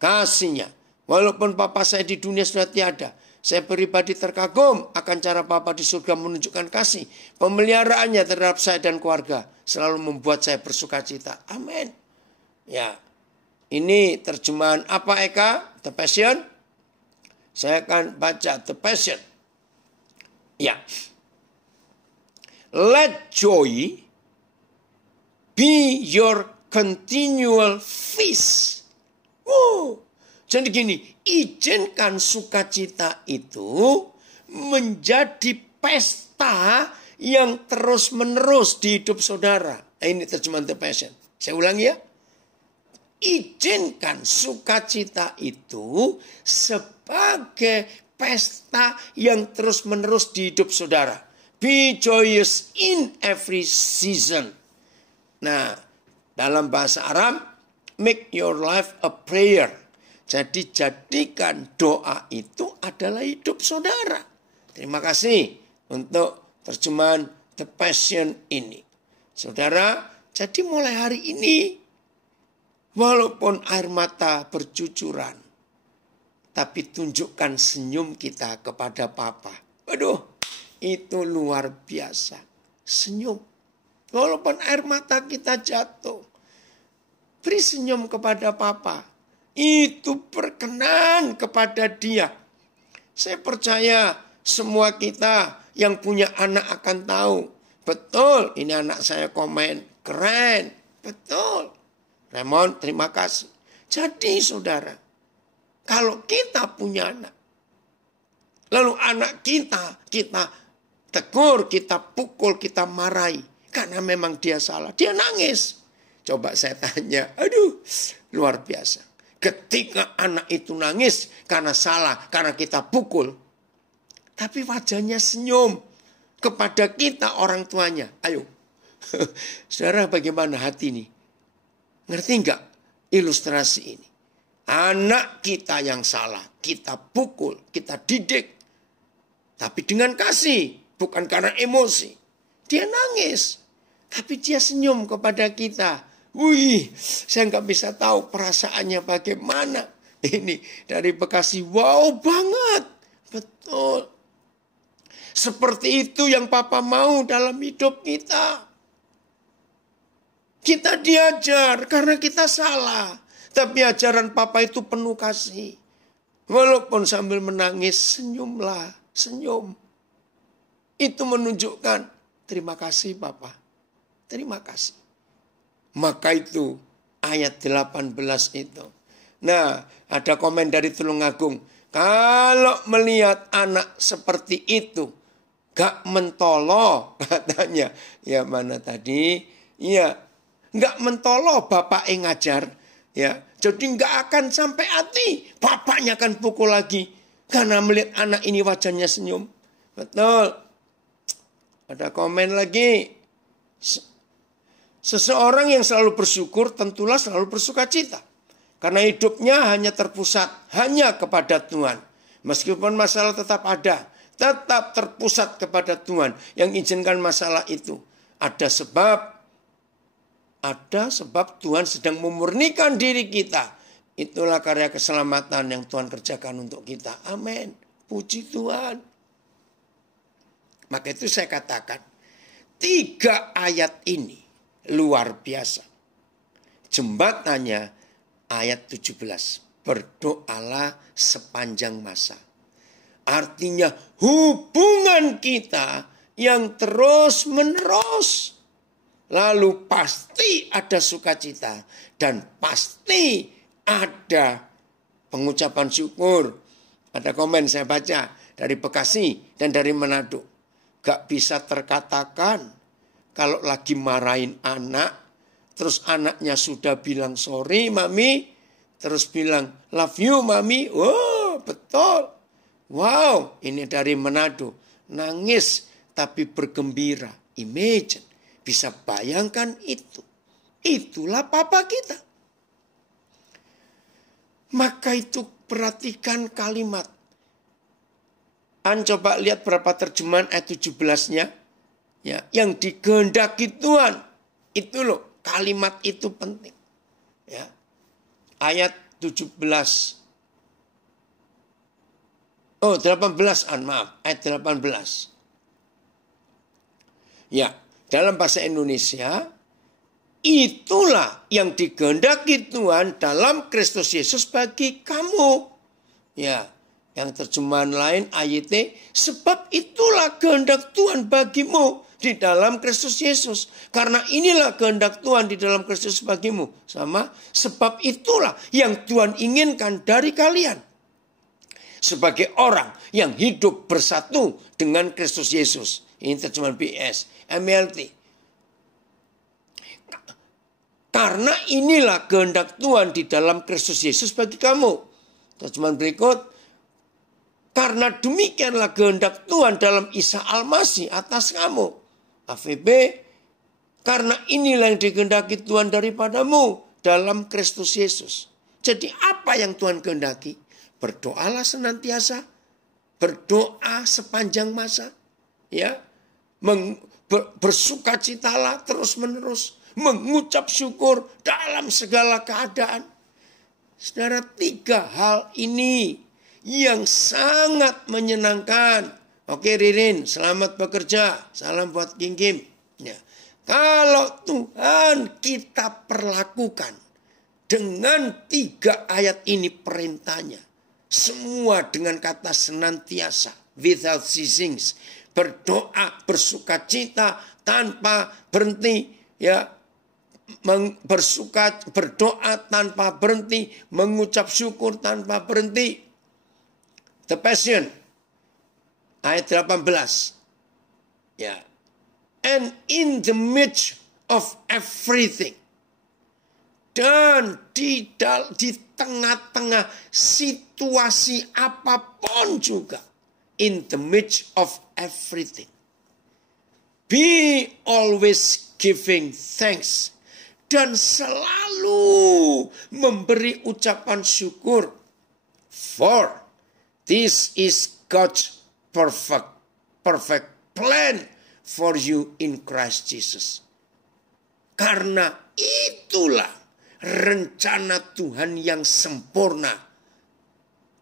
kasih-Nya. Walaupun Papa saya di dunia sudah tiada, saya pribadi terkagum akan cara Papa di surga menunjukkan kasih. Pemeliharaannya terhadap saya dan keluarga selalu membuat saya bersukacita. Amin. Ya, ini terjemahan apa Eka? The Passion? Saya akan baca The Passion. Ya. Let joy be your continual feast. Jadi gini, izinkan sukacita itu menjadi pesta yang terus-menerus di hidup saudara. Nah, ini terjemahan The Passion. Saya ulangi ya. Izinkan sukacita itu sebagai pesta yang terus-menerus di hidup saudara. Be joyous in every season. Nah, dalam bahasa Arab, make your life a prayer. Jadi jadikan doa itu adalah hidup saudara. Terima kasih untuk terjemahan The Passion ini. Saudara, jadi mulai hari ini, walaupun air mata bercucuran, tapi tunjukkan senyum kita kepada Papa. Waduh, itu luar biasa. Senyum. Walaupun air mata kita jatuh, beri senyum kepada Papa. Itu berkenan kepada Dia. Saya percaya semua kita yang punya anak akan tahu. Betul, ini anak saya komen. Keren, betul. Raymond, terima kasih. Jadi saudara, kalau kita punya anak, lalu anak kita tegur, kita pukul, kita marahi. Karena memang dia salah, dia nangis. Coba saya tanya, aduh luar biasa. Ketika anak itu nangis karena salah, karena kita pukul. Tapi wajahnya senyum kepada kita orang tuanya. Ayo, saudara bagaimana hati ini? Ngerti enggak ilustrasi ini? Anak kita yang salah, kita pukul, kita didik. Tapi dengan kasih, bukan karena emosi. Dia nangis, tapi dia senyum kepada kita. Wih, saya nggak bisa tahu perasaannya bagaimana. Ini dari Bekasi, wow banget. Betul. Seperti itu yang Papa mau dalam hidup kita. Kita diajar karena kita salah. Tapi ajaran Papa itu penuh kasih. Walaupun sambil menangis, senyumlah. Senyum. Itu menunjukkan, terima kasih Papa. Terima kasih. Maka itu ayat 18 itu. Nah, ada komen dari Tulungagung. Kalau melihat anak seperti itu, gak mentolo katanya. Ya mana tadi? Ya, gak mentolo bapak yang ngajar. Ya, jadi gak akan sampai hati. Bapaknya akan pukul lagi. Karena melihat anak ini wajahnya senyum. Betul. Ada komen lagi. Seseorang yang selalu bersyukur tentulah selalu bersuka cita. Karena hidupnya hanya terpusat hanya kepada Tuhan. Meskipun masalah tetap ada. Tetap terpusat kepada Tuhan yang izinkan masalah itu. Ada sebab Tuhan sedang memurnikan diri kita. Itulah karya keselamatan yang Tuhan kerjakan untuk kita. Amin. Puji Tuhan. Maka itu saya katakan. 3 ayat ini luar biasa. Jembatannya ayat 17. Berdoalah sepanjang masa. Artinya hubungan kita yang terus menerus. Lalu pasti ada sukacita. Dan pasti ada pengucapan syukur. Ada komen saya baca dari Bekasi dan dari Manado. Gak bisa terkatakan kalau lagi marahin anak. Terus anaknya sudah bilang sorry mami. Terus bilang love you mami. Oh betul. Wow, ini dari Manado. Nangis tapi bergembira. Imagine. Bisa bayangkan itu. Itulah papa kita. Maka itu perhatikan kalimat. Coba lihat berapa terjemahan ayat 17-nya. Ya, yang dikehendaki Tuhan. Itu loh, kalimat itu penting. Ya. Ayat 17. Oh, 18, maaf. Ayat 18. Ya, dalam bahasa Indonesia, itulah yang dikehendaki Tuhan dalam Kristus Yesus bagi kamu. Ya, yang terjemahan lain ayat, sebab itulah kehendak Tuhan bagimu di dalam Kristus Yesus. Karena inilah kehendak Tuhan di dalam Kristus bagimu. Sama, sebab itulah yang Tuhan inginkan dari kalian. Sebagai orang yang hidup bersatu dengan Kristus Yesus. Ini terjemahan BS. MLT. Karena inilah kehendak Tuhan di dalam Kristus Yesus bagi kamu. Terjemahan berikut. Karena demikianlah kehendak Tuhan dalam Isa Al-Masih atas kamu. AVB. Karena inilah yang dikehendaki Tuhan daripadamu dalam Kristus Yesus. Jadi apa yang Tuhan kehendaki? Berdoalah senantiasa. Berdoa sepanjang masa. Ya. Bersukacitalah terus menerus. Mengucap syukur dalam segala keadaan. Saudara, 3 hal ini yang sangat menyenangkan. Oke Ririn, selamat bekerja. Salam buat King Kim. Ya. Kalau Tuhan kita perlakukan dengan 3 ayat ini perintahnya. Semua dengan kata senantiasa. Without ceasing. Berdoa, bersukacita tanpa berhenti. Ya. Berdoa tanpa berhenti, mengucap syukur tanpa berhenti. The Passion ayat 18. Ya. And in the midst of everything. Dan di tengah-tengah situasi apapun juga. In the midst of everything. Be always giving thanks. Dan selalu memberi ucapan syukur. For this is God's perfect plan for you in Christ Jesus. Karena itulah rencana Tuhan yang sempurna.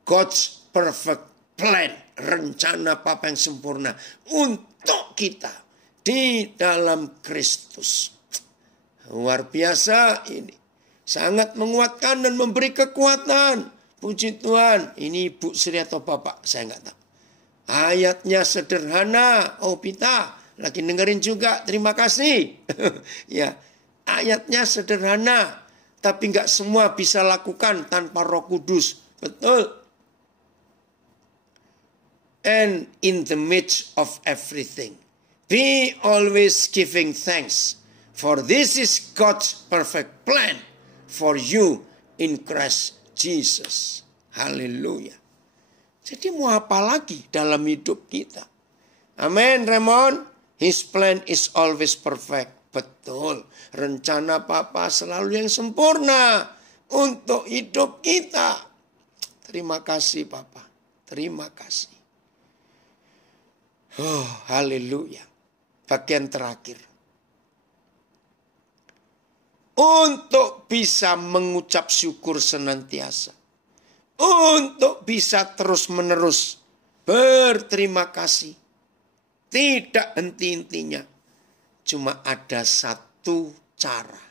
God's perfect plan. Rencana Bapa yang sempurna. Untuk kita di dalam Kristus. Luar biasa ini. Sangat menguatkan dan memberi kekuatan. Puji Tuhan. Ini Ibu Sri atau Bapak? Saya nggak tahu. Ayatnya sederhana. Oh Pita. Lagi dengerin juga. Terima kasih. Ya. Ayatnya sederhana. Tapi nggak semua bisa lakukan tanpa Roh Kudus. Betul. And in the midst of everything. Be always giving thanks. For this is God's perfect plan for you in Christ Jesus. Haleluya. Jadi mau apa lagi dalam hidup kita? Amin, Raymond. His plan is always perfect. Betul. Rencana Bapa selalu yang sempurna untuk hidup kita. Terima kasih Bapa. Terima kasih. Oh, haleluya. Bagian terakhir. Untuk bisa mengucap syukur senantiasa. Untuk bisa terus-menerus berterima kasih. Tidak henti-hentinya. Cuma ada satu cara.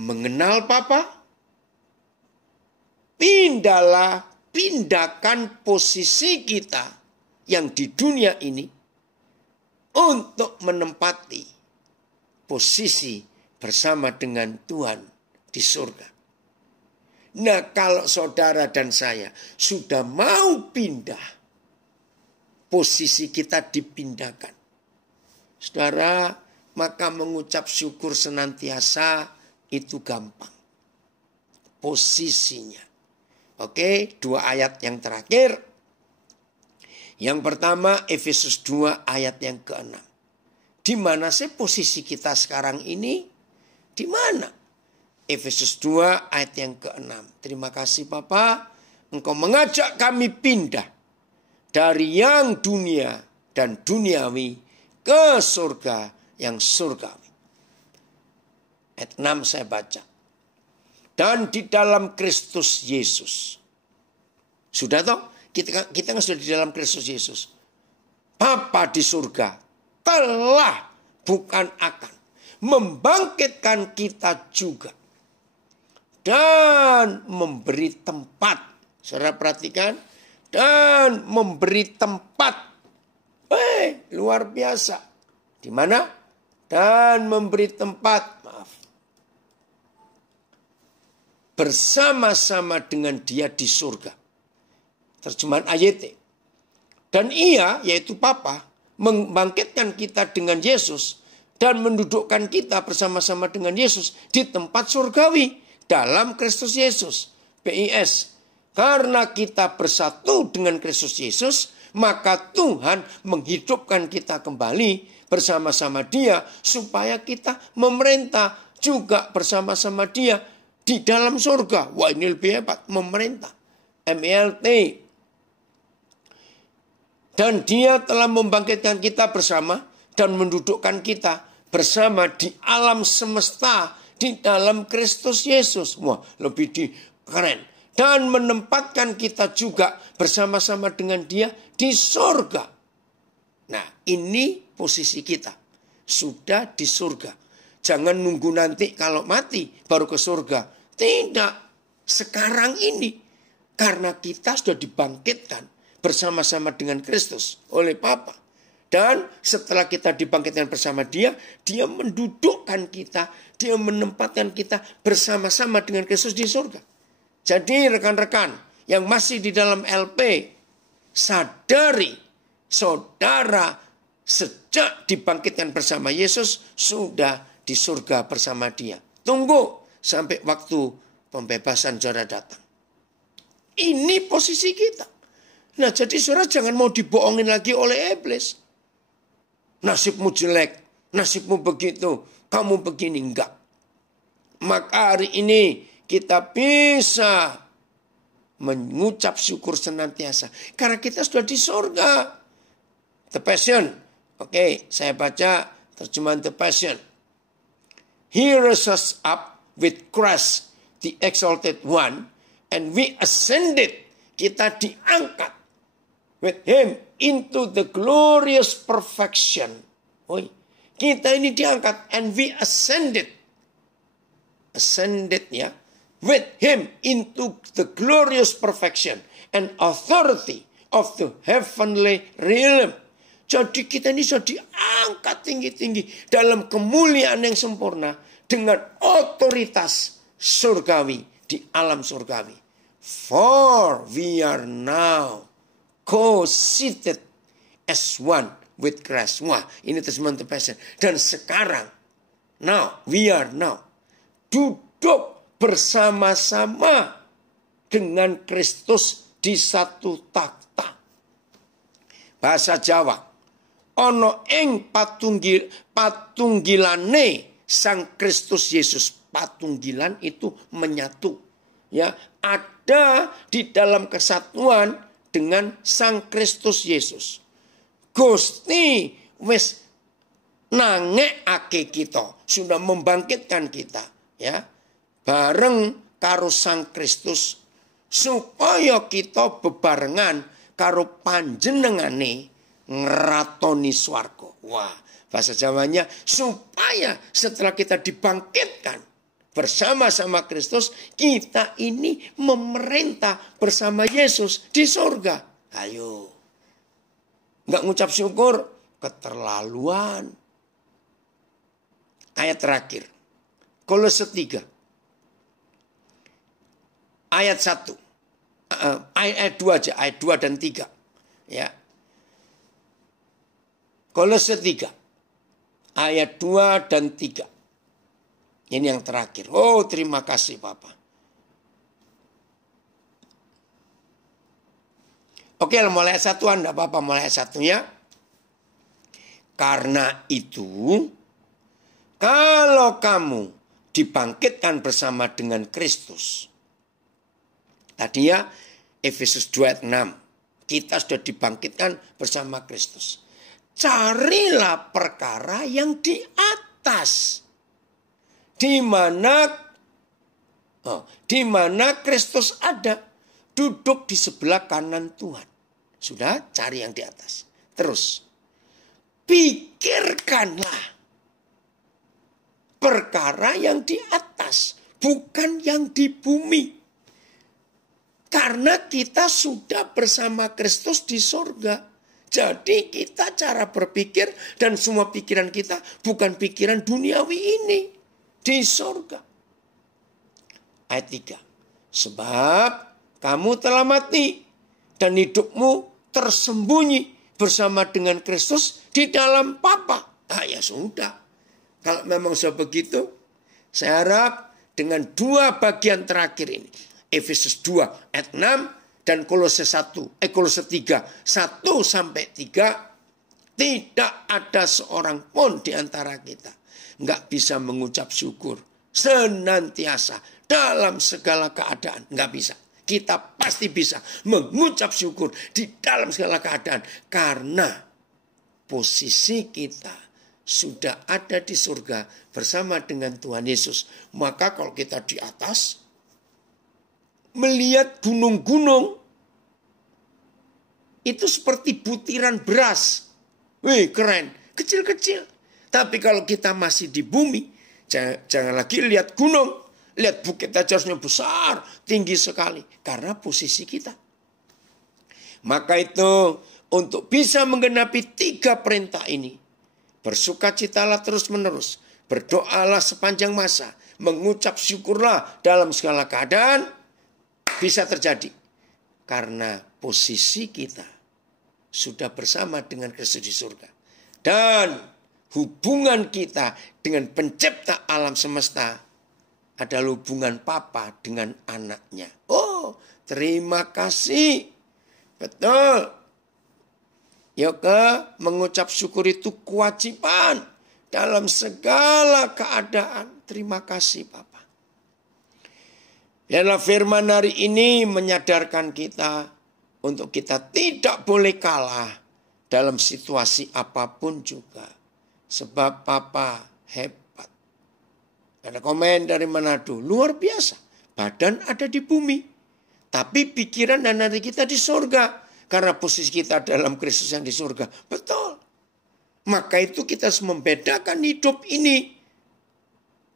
Mengenal Bapa. Pindahkan posisi kita yang di dunia ini. Untuk menempati posisi bersama dengan Tuhan di surga. Nah, kalau saudara dan saya sudah mau pindah, posisi kita dipindahkan. Saudara, maka mengucap syukur senantiasa itu gampang. Posisinya. Oke, 2 ayat yang terakhir. Yang pertama, Efesus 2 ayat yang ke-6. Di mana sih posisi kita sekarang ini? Di mana? Efesus 2 ayat yang ke-6. Terima kasih Bapa. Engkau mengajak kami pindah dari yang dunia dan duniawi ke surga yang surgawi. Ayat 6 saya baca. Dan di dalam Kristus Yesus. Sudah toh? Kita kan sudah di dalam Kristus Yesus. Bapa di surga telah bukan akan membangkitkan kita juga. Dan memberi tempat. Saudara perhatikan. Dan memberi tempat. Luar biasa. Di mana? Dan memberi tempat. Maaf. Bersama-sama dengan dia di surga. Terjemahan ayat. Dan ia, yaitu Bapa, membangkitkan kita dengan Yesus dan mendudukkan kita bersama-sama dengan Yesus di tempat surgawi dalam Kristus Yesus. PIS. Karena kita bersatu dengan Kristus Yesus, maka Tuhan menghidupkan kita kembali bersama-sama Dia supaya kita memerintah juga bersama-sama Dia di dalam surga. Wah, ini lebih hebat, memerintah. MELT. Dan Dia telah membangkitkan kita bersama dan mendudukkan kita bersama di alam semesta di dalam Kristus Yesus. Wah, lebih keren. Dan menempatkan kita juga bersama-sama dengan Dia di surga. Nah, ini posisi kita. Sudah di surga. Jangan nunggu nanti kalau mati baru ke surga. Tidak. Sekarang ini. Karena kita sudah dibangkitkan bersama-sama dengan Kristus oleh Bapa. Dan setelah kita dibangkitkan bersama Dia, Dia mendudukkan kita. Dia menempatkan kita bersama-sama dengan Kristus di surga. Jadi rekan-rekan yang masih di dalam LP, sadari saudara sejak dibangkitkan bersama Yesus sudah di surga bersama Dia. Tunggu sampai waktu pembebasan saudara datang. Ini posisi kita. Nah, jadi saudara jangan mau dibohongin lagi oleh iblis. Nasibmu jelek, nasibmu begitu, kamu begini, enggak. Maka hari ini kita bisa mengucap syukur senantiasa. Karena kita sudah di surga. The Passion. Oke, saya baca terjemahan The Passion. He rose us up with Christ, the exalted one, and we ascended. Kita diangkat with him into the glorious perfection. Kita ini diangkat and we ascended. Ascended ya. With him into the glorious perfection and authority of the heavenly realm. Jadi kita ini sudah diangkat tinggi-tinggi dalam kemuliaan yang sempurna dengan otoritas surgawi di alam surgawi. For we are now co-seated as one with Christ. Wah, ini terjemahan The Passion. Dan sekarang, we are now duduk bersama-sama dengan Kristus di satu takhta. Bahasa Jawa. Ono ing patunggilane Sang Kristus Yesus. Patunggilan itu menyatu. Ya, ada di dalam kesatuan dengan Sang Kristus Yesus. Gusti wis nangekake kita, sudah membangkitkan kita, ya. Bareng karo Sang Kristus supaya kita bebarengan karo panjenengane ngratoni swarga. Wah, bahasa Jawanya supaya setelah kita dibangkitkan bersama-sama Kristus, kita ini memerintah bersama Yesus di surga. Ayo. Enggak ngucap syukur, keterlaluan. Ayat terakhir. Kolose 3. Ayat 1. Ayat 2 aja, ayat 2 dan 3. Ya. Kolose 3. Ayat 2 dan 3. Ini yang terakhir. Oh, terima kasih Bapak. Oke, mulai ayat 1 Anda Bapak, mulai ayat 1 ya. Karena itu, kalau kamu dibangkitkan bersama dengan Kristus. Tadi ya, Efesus 2 ayat 6. Kita sudah dibangkitkan bersama Kristus. Carilah perkara yang di atas. Di mana Kristus ada, duduk di sebelah kanan Tuhan. Sudah, cari yang di atas. Terus, pikirkanlah perkara yang di atas, bukan yang di bumi. Karena kita sudah bersama Kristus di surga. Jadi kita cara berpikir dan semua pikiran kita bukan pikiran duniawi ini. Di surga. Ayat 3. Sebab kamu telah mati dan hidupmu tersembunyi bersama dengan Kristus di dalam Bapa. Ah ya sudah. Kalau memang sudah begitu, saya harap dengan dua bagian terakhir ini, Efesus 2 ayat 6 dan Kolose 3 1 sampai 3, tidak ada seorang pun di antara kita nggak bisa mengucap syukur senantiasa dalam segala keadaan. Nggak bisa. Kita pasti bisa mengucap syukur di dalam segala keadaan karena posisi kita sudah ada di surga bersama dengan Tuhan Yesus. Maka kalau kita di atas melihat gunung-gunung itu seperti butiran beras. Wih, keren, kecil-kecil. Tapi kalau kita masih di bumi, jangan lagi lihat gunung. Lihat bukit aja harusnya besar, tinggi sekali. Karena posisi kita. Maka itu untuk bisa menggenapi 3 perintah ini, bersukacitalah terus menerus. Berdoalah sepanjang masa. Mengucap syukurlah dalam segala keadaan. Bisa terjadi. Karena posisi kita sudah bersama dengan Kristus di surga. Dan hubungan kita dengan pencipta alam semesta adalah hubungan Papa dengan anaknya. Oh, terima kasih. Betul. Yoga, mengucap syukur itu kewajiban dalam segala keadaan. Terima kasih Papa. Biarlah firman hari ini menyadarkan kita untuk kita tidak boleh kalah dalam situasi apapun juga. Sebab Papa hebat. Ada komen dari Manado, luar biasa. Badan ada di bumi. Tapi pikiran dan hati kita di surga. Karena posisi kita dalam Kristus yang di surga. Betul. Maka itu kita harus membedakan hidup ini.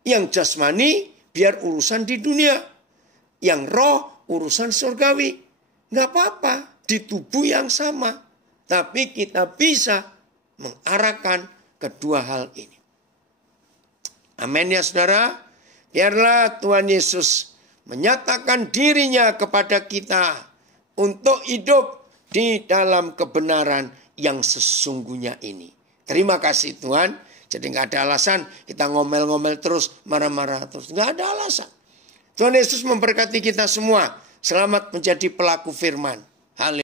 Yang jasmani biar urusan di dunia. Yang roh urusan surgawi. Nggak apa-apa. Di tubuh yang sama. Tapi kita bisa mengarahkan kedua hal ini. Amin ya saudara. Biarlah Tuhan Yesus menyatakan dirinya kepada kita untuk hidup di dalam kebenaran yang sesungguhnya ini. Terima kasih Tuhan. Jadi nggak ada alasan kita ngomel-ngomel terus, marah-marah terus. Nggak ada alasan. Tuhan Yesus memberkati kita semua. Selamat menjadi pelaku firman. Haleluya.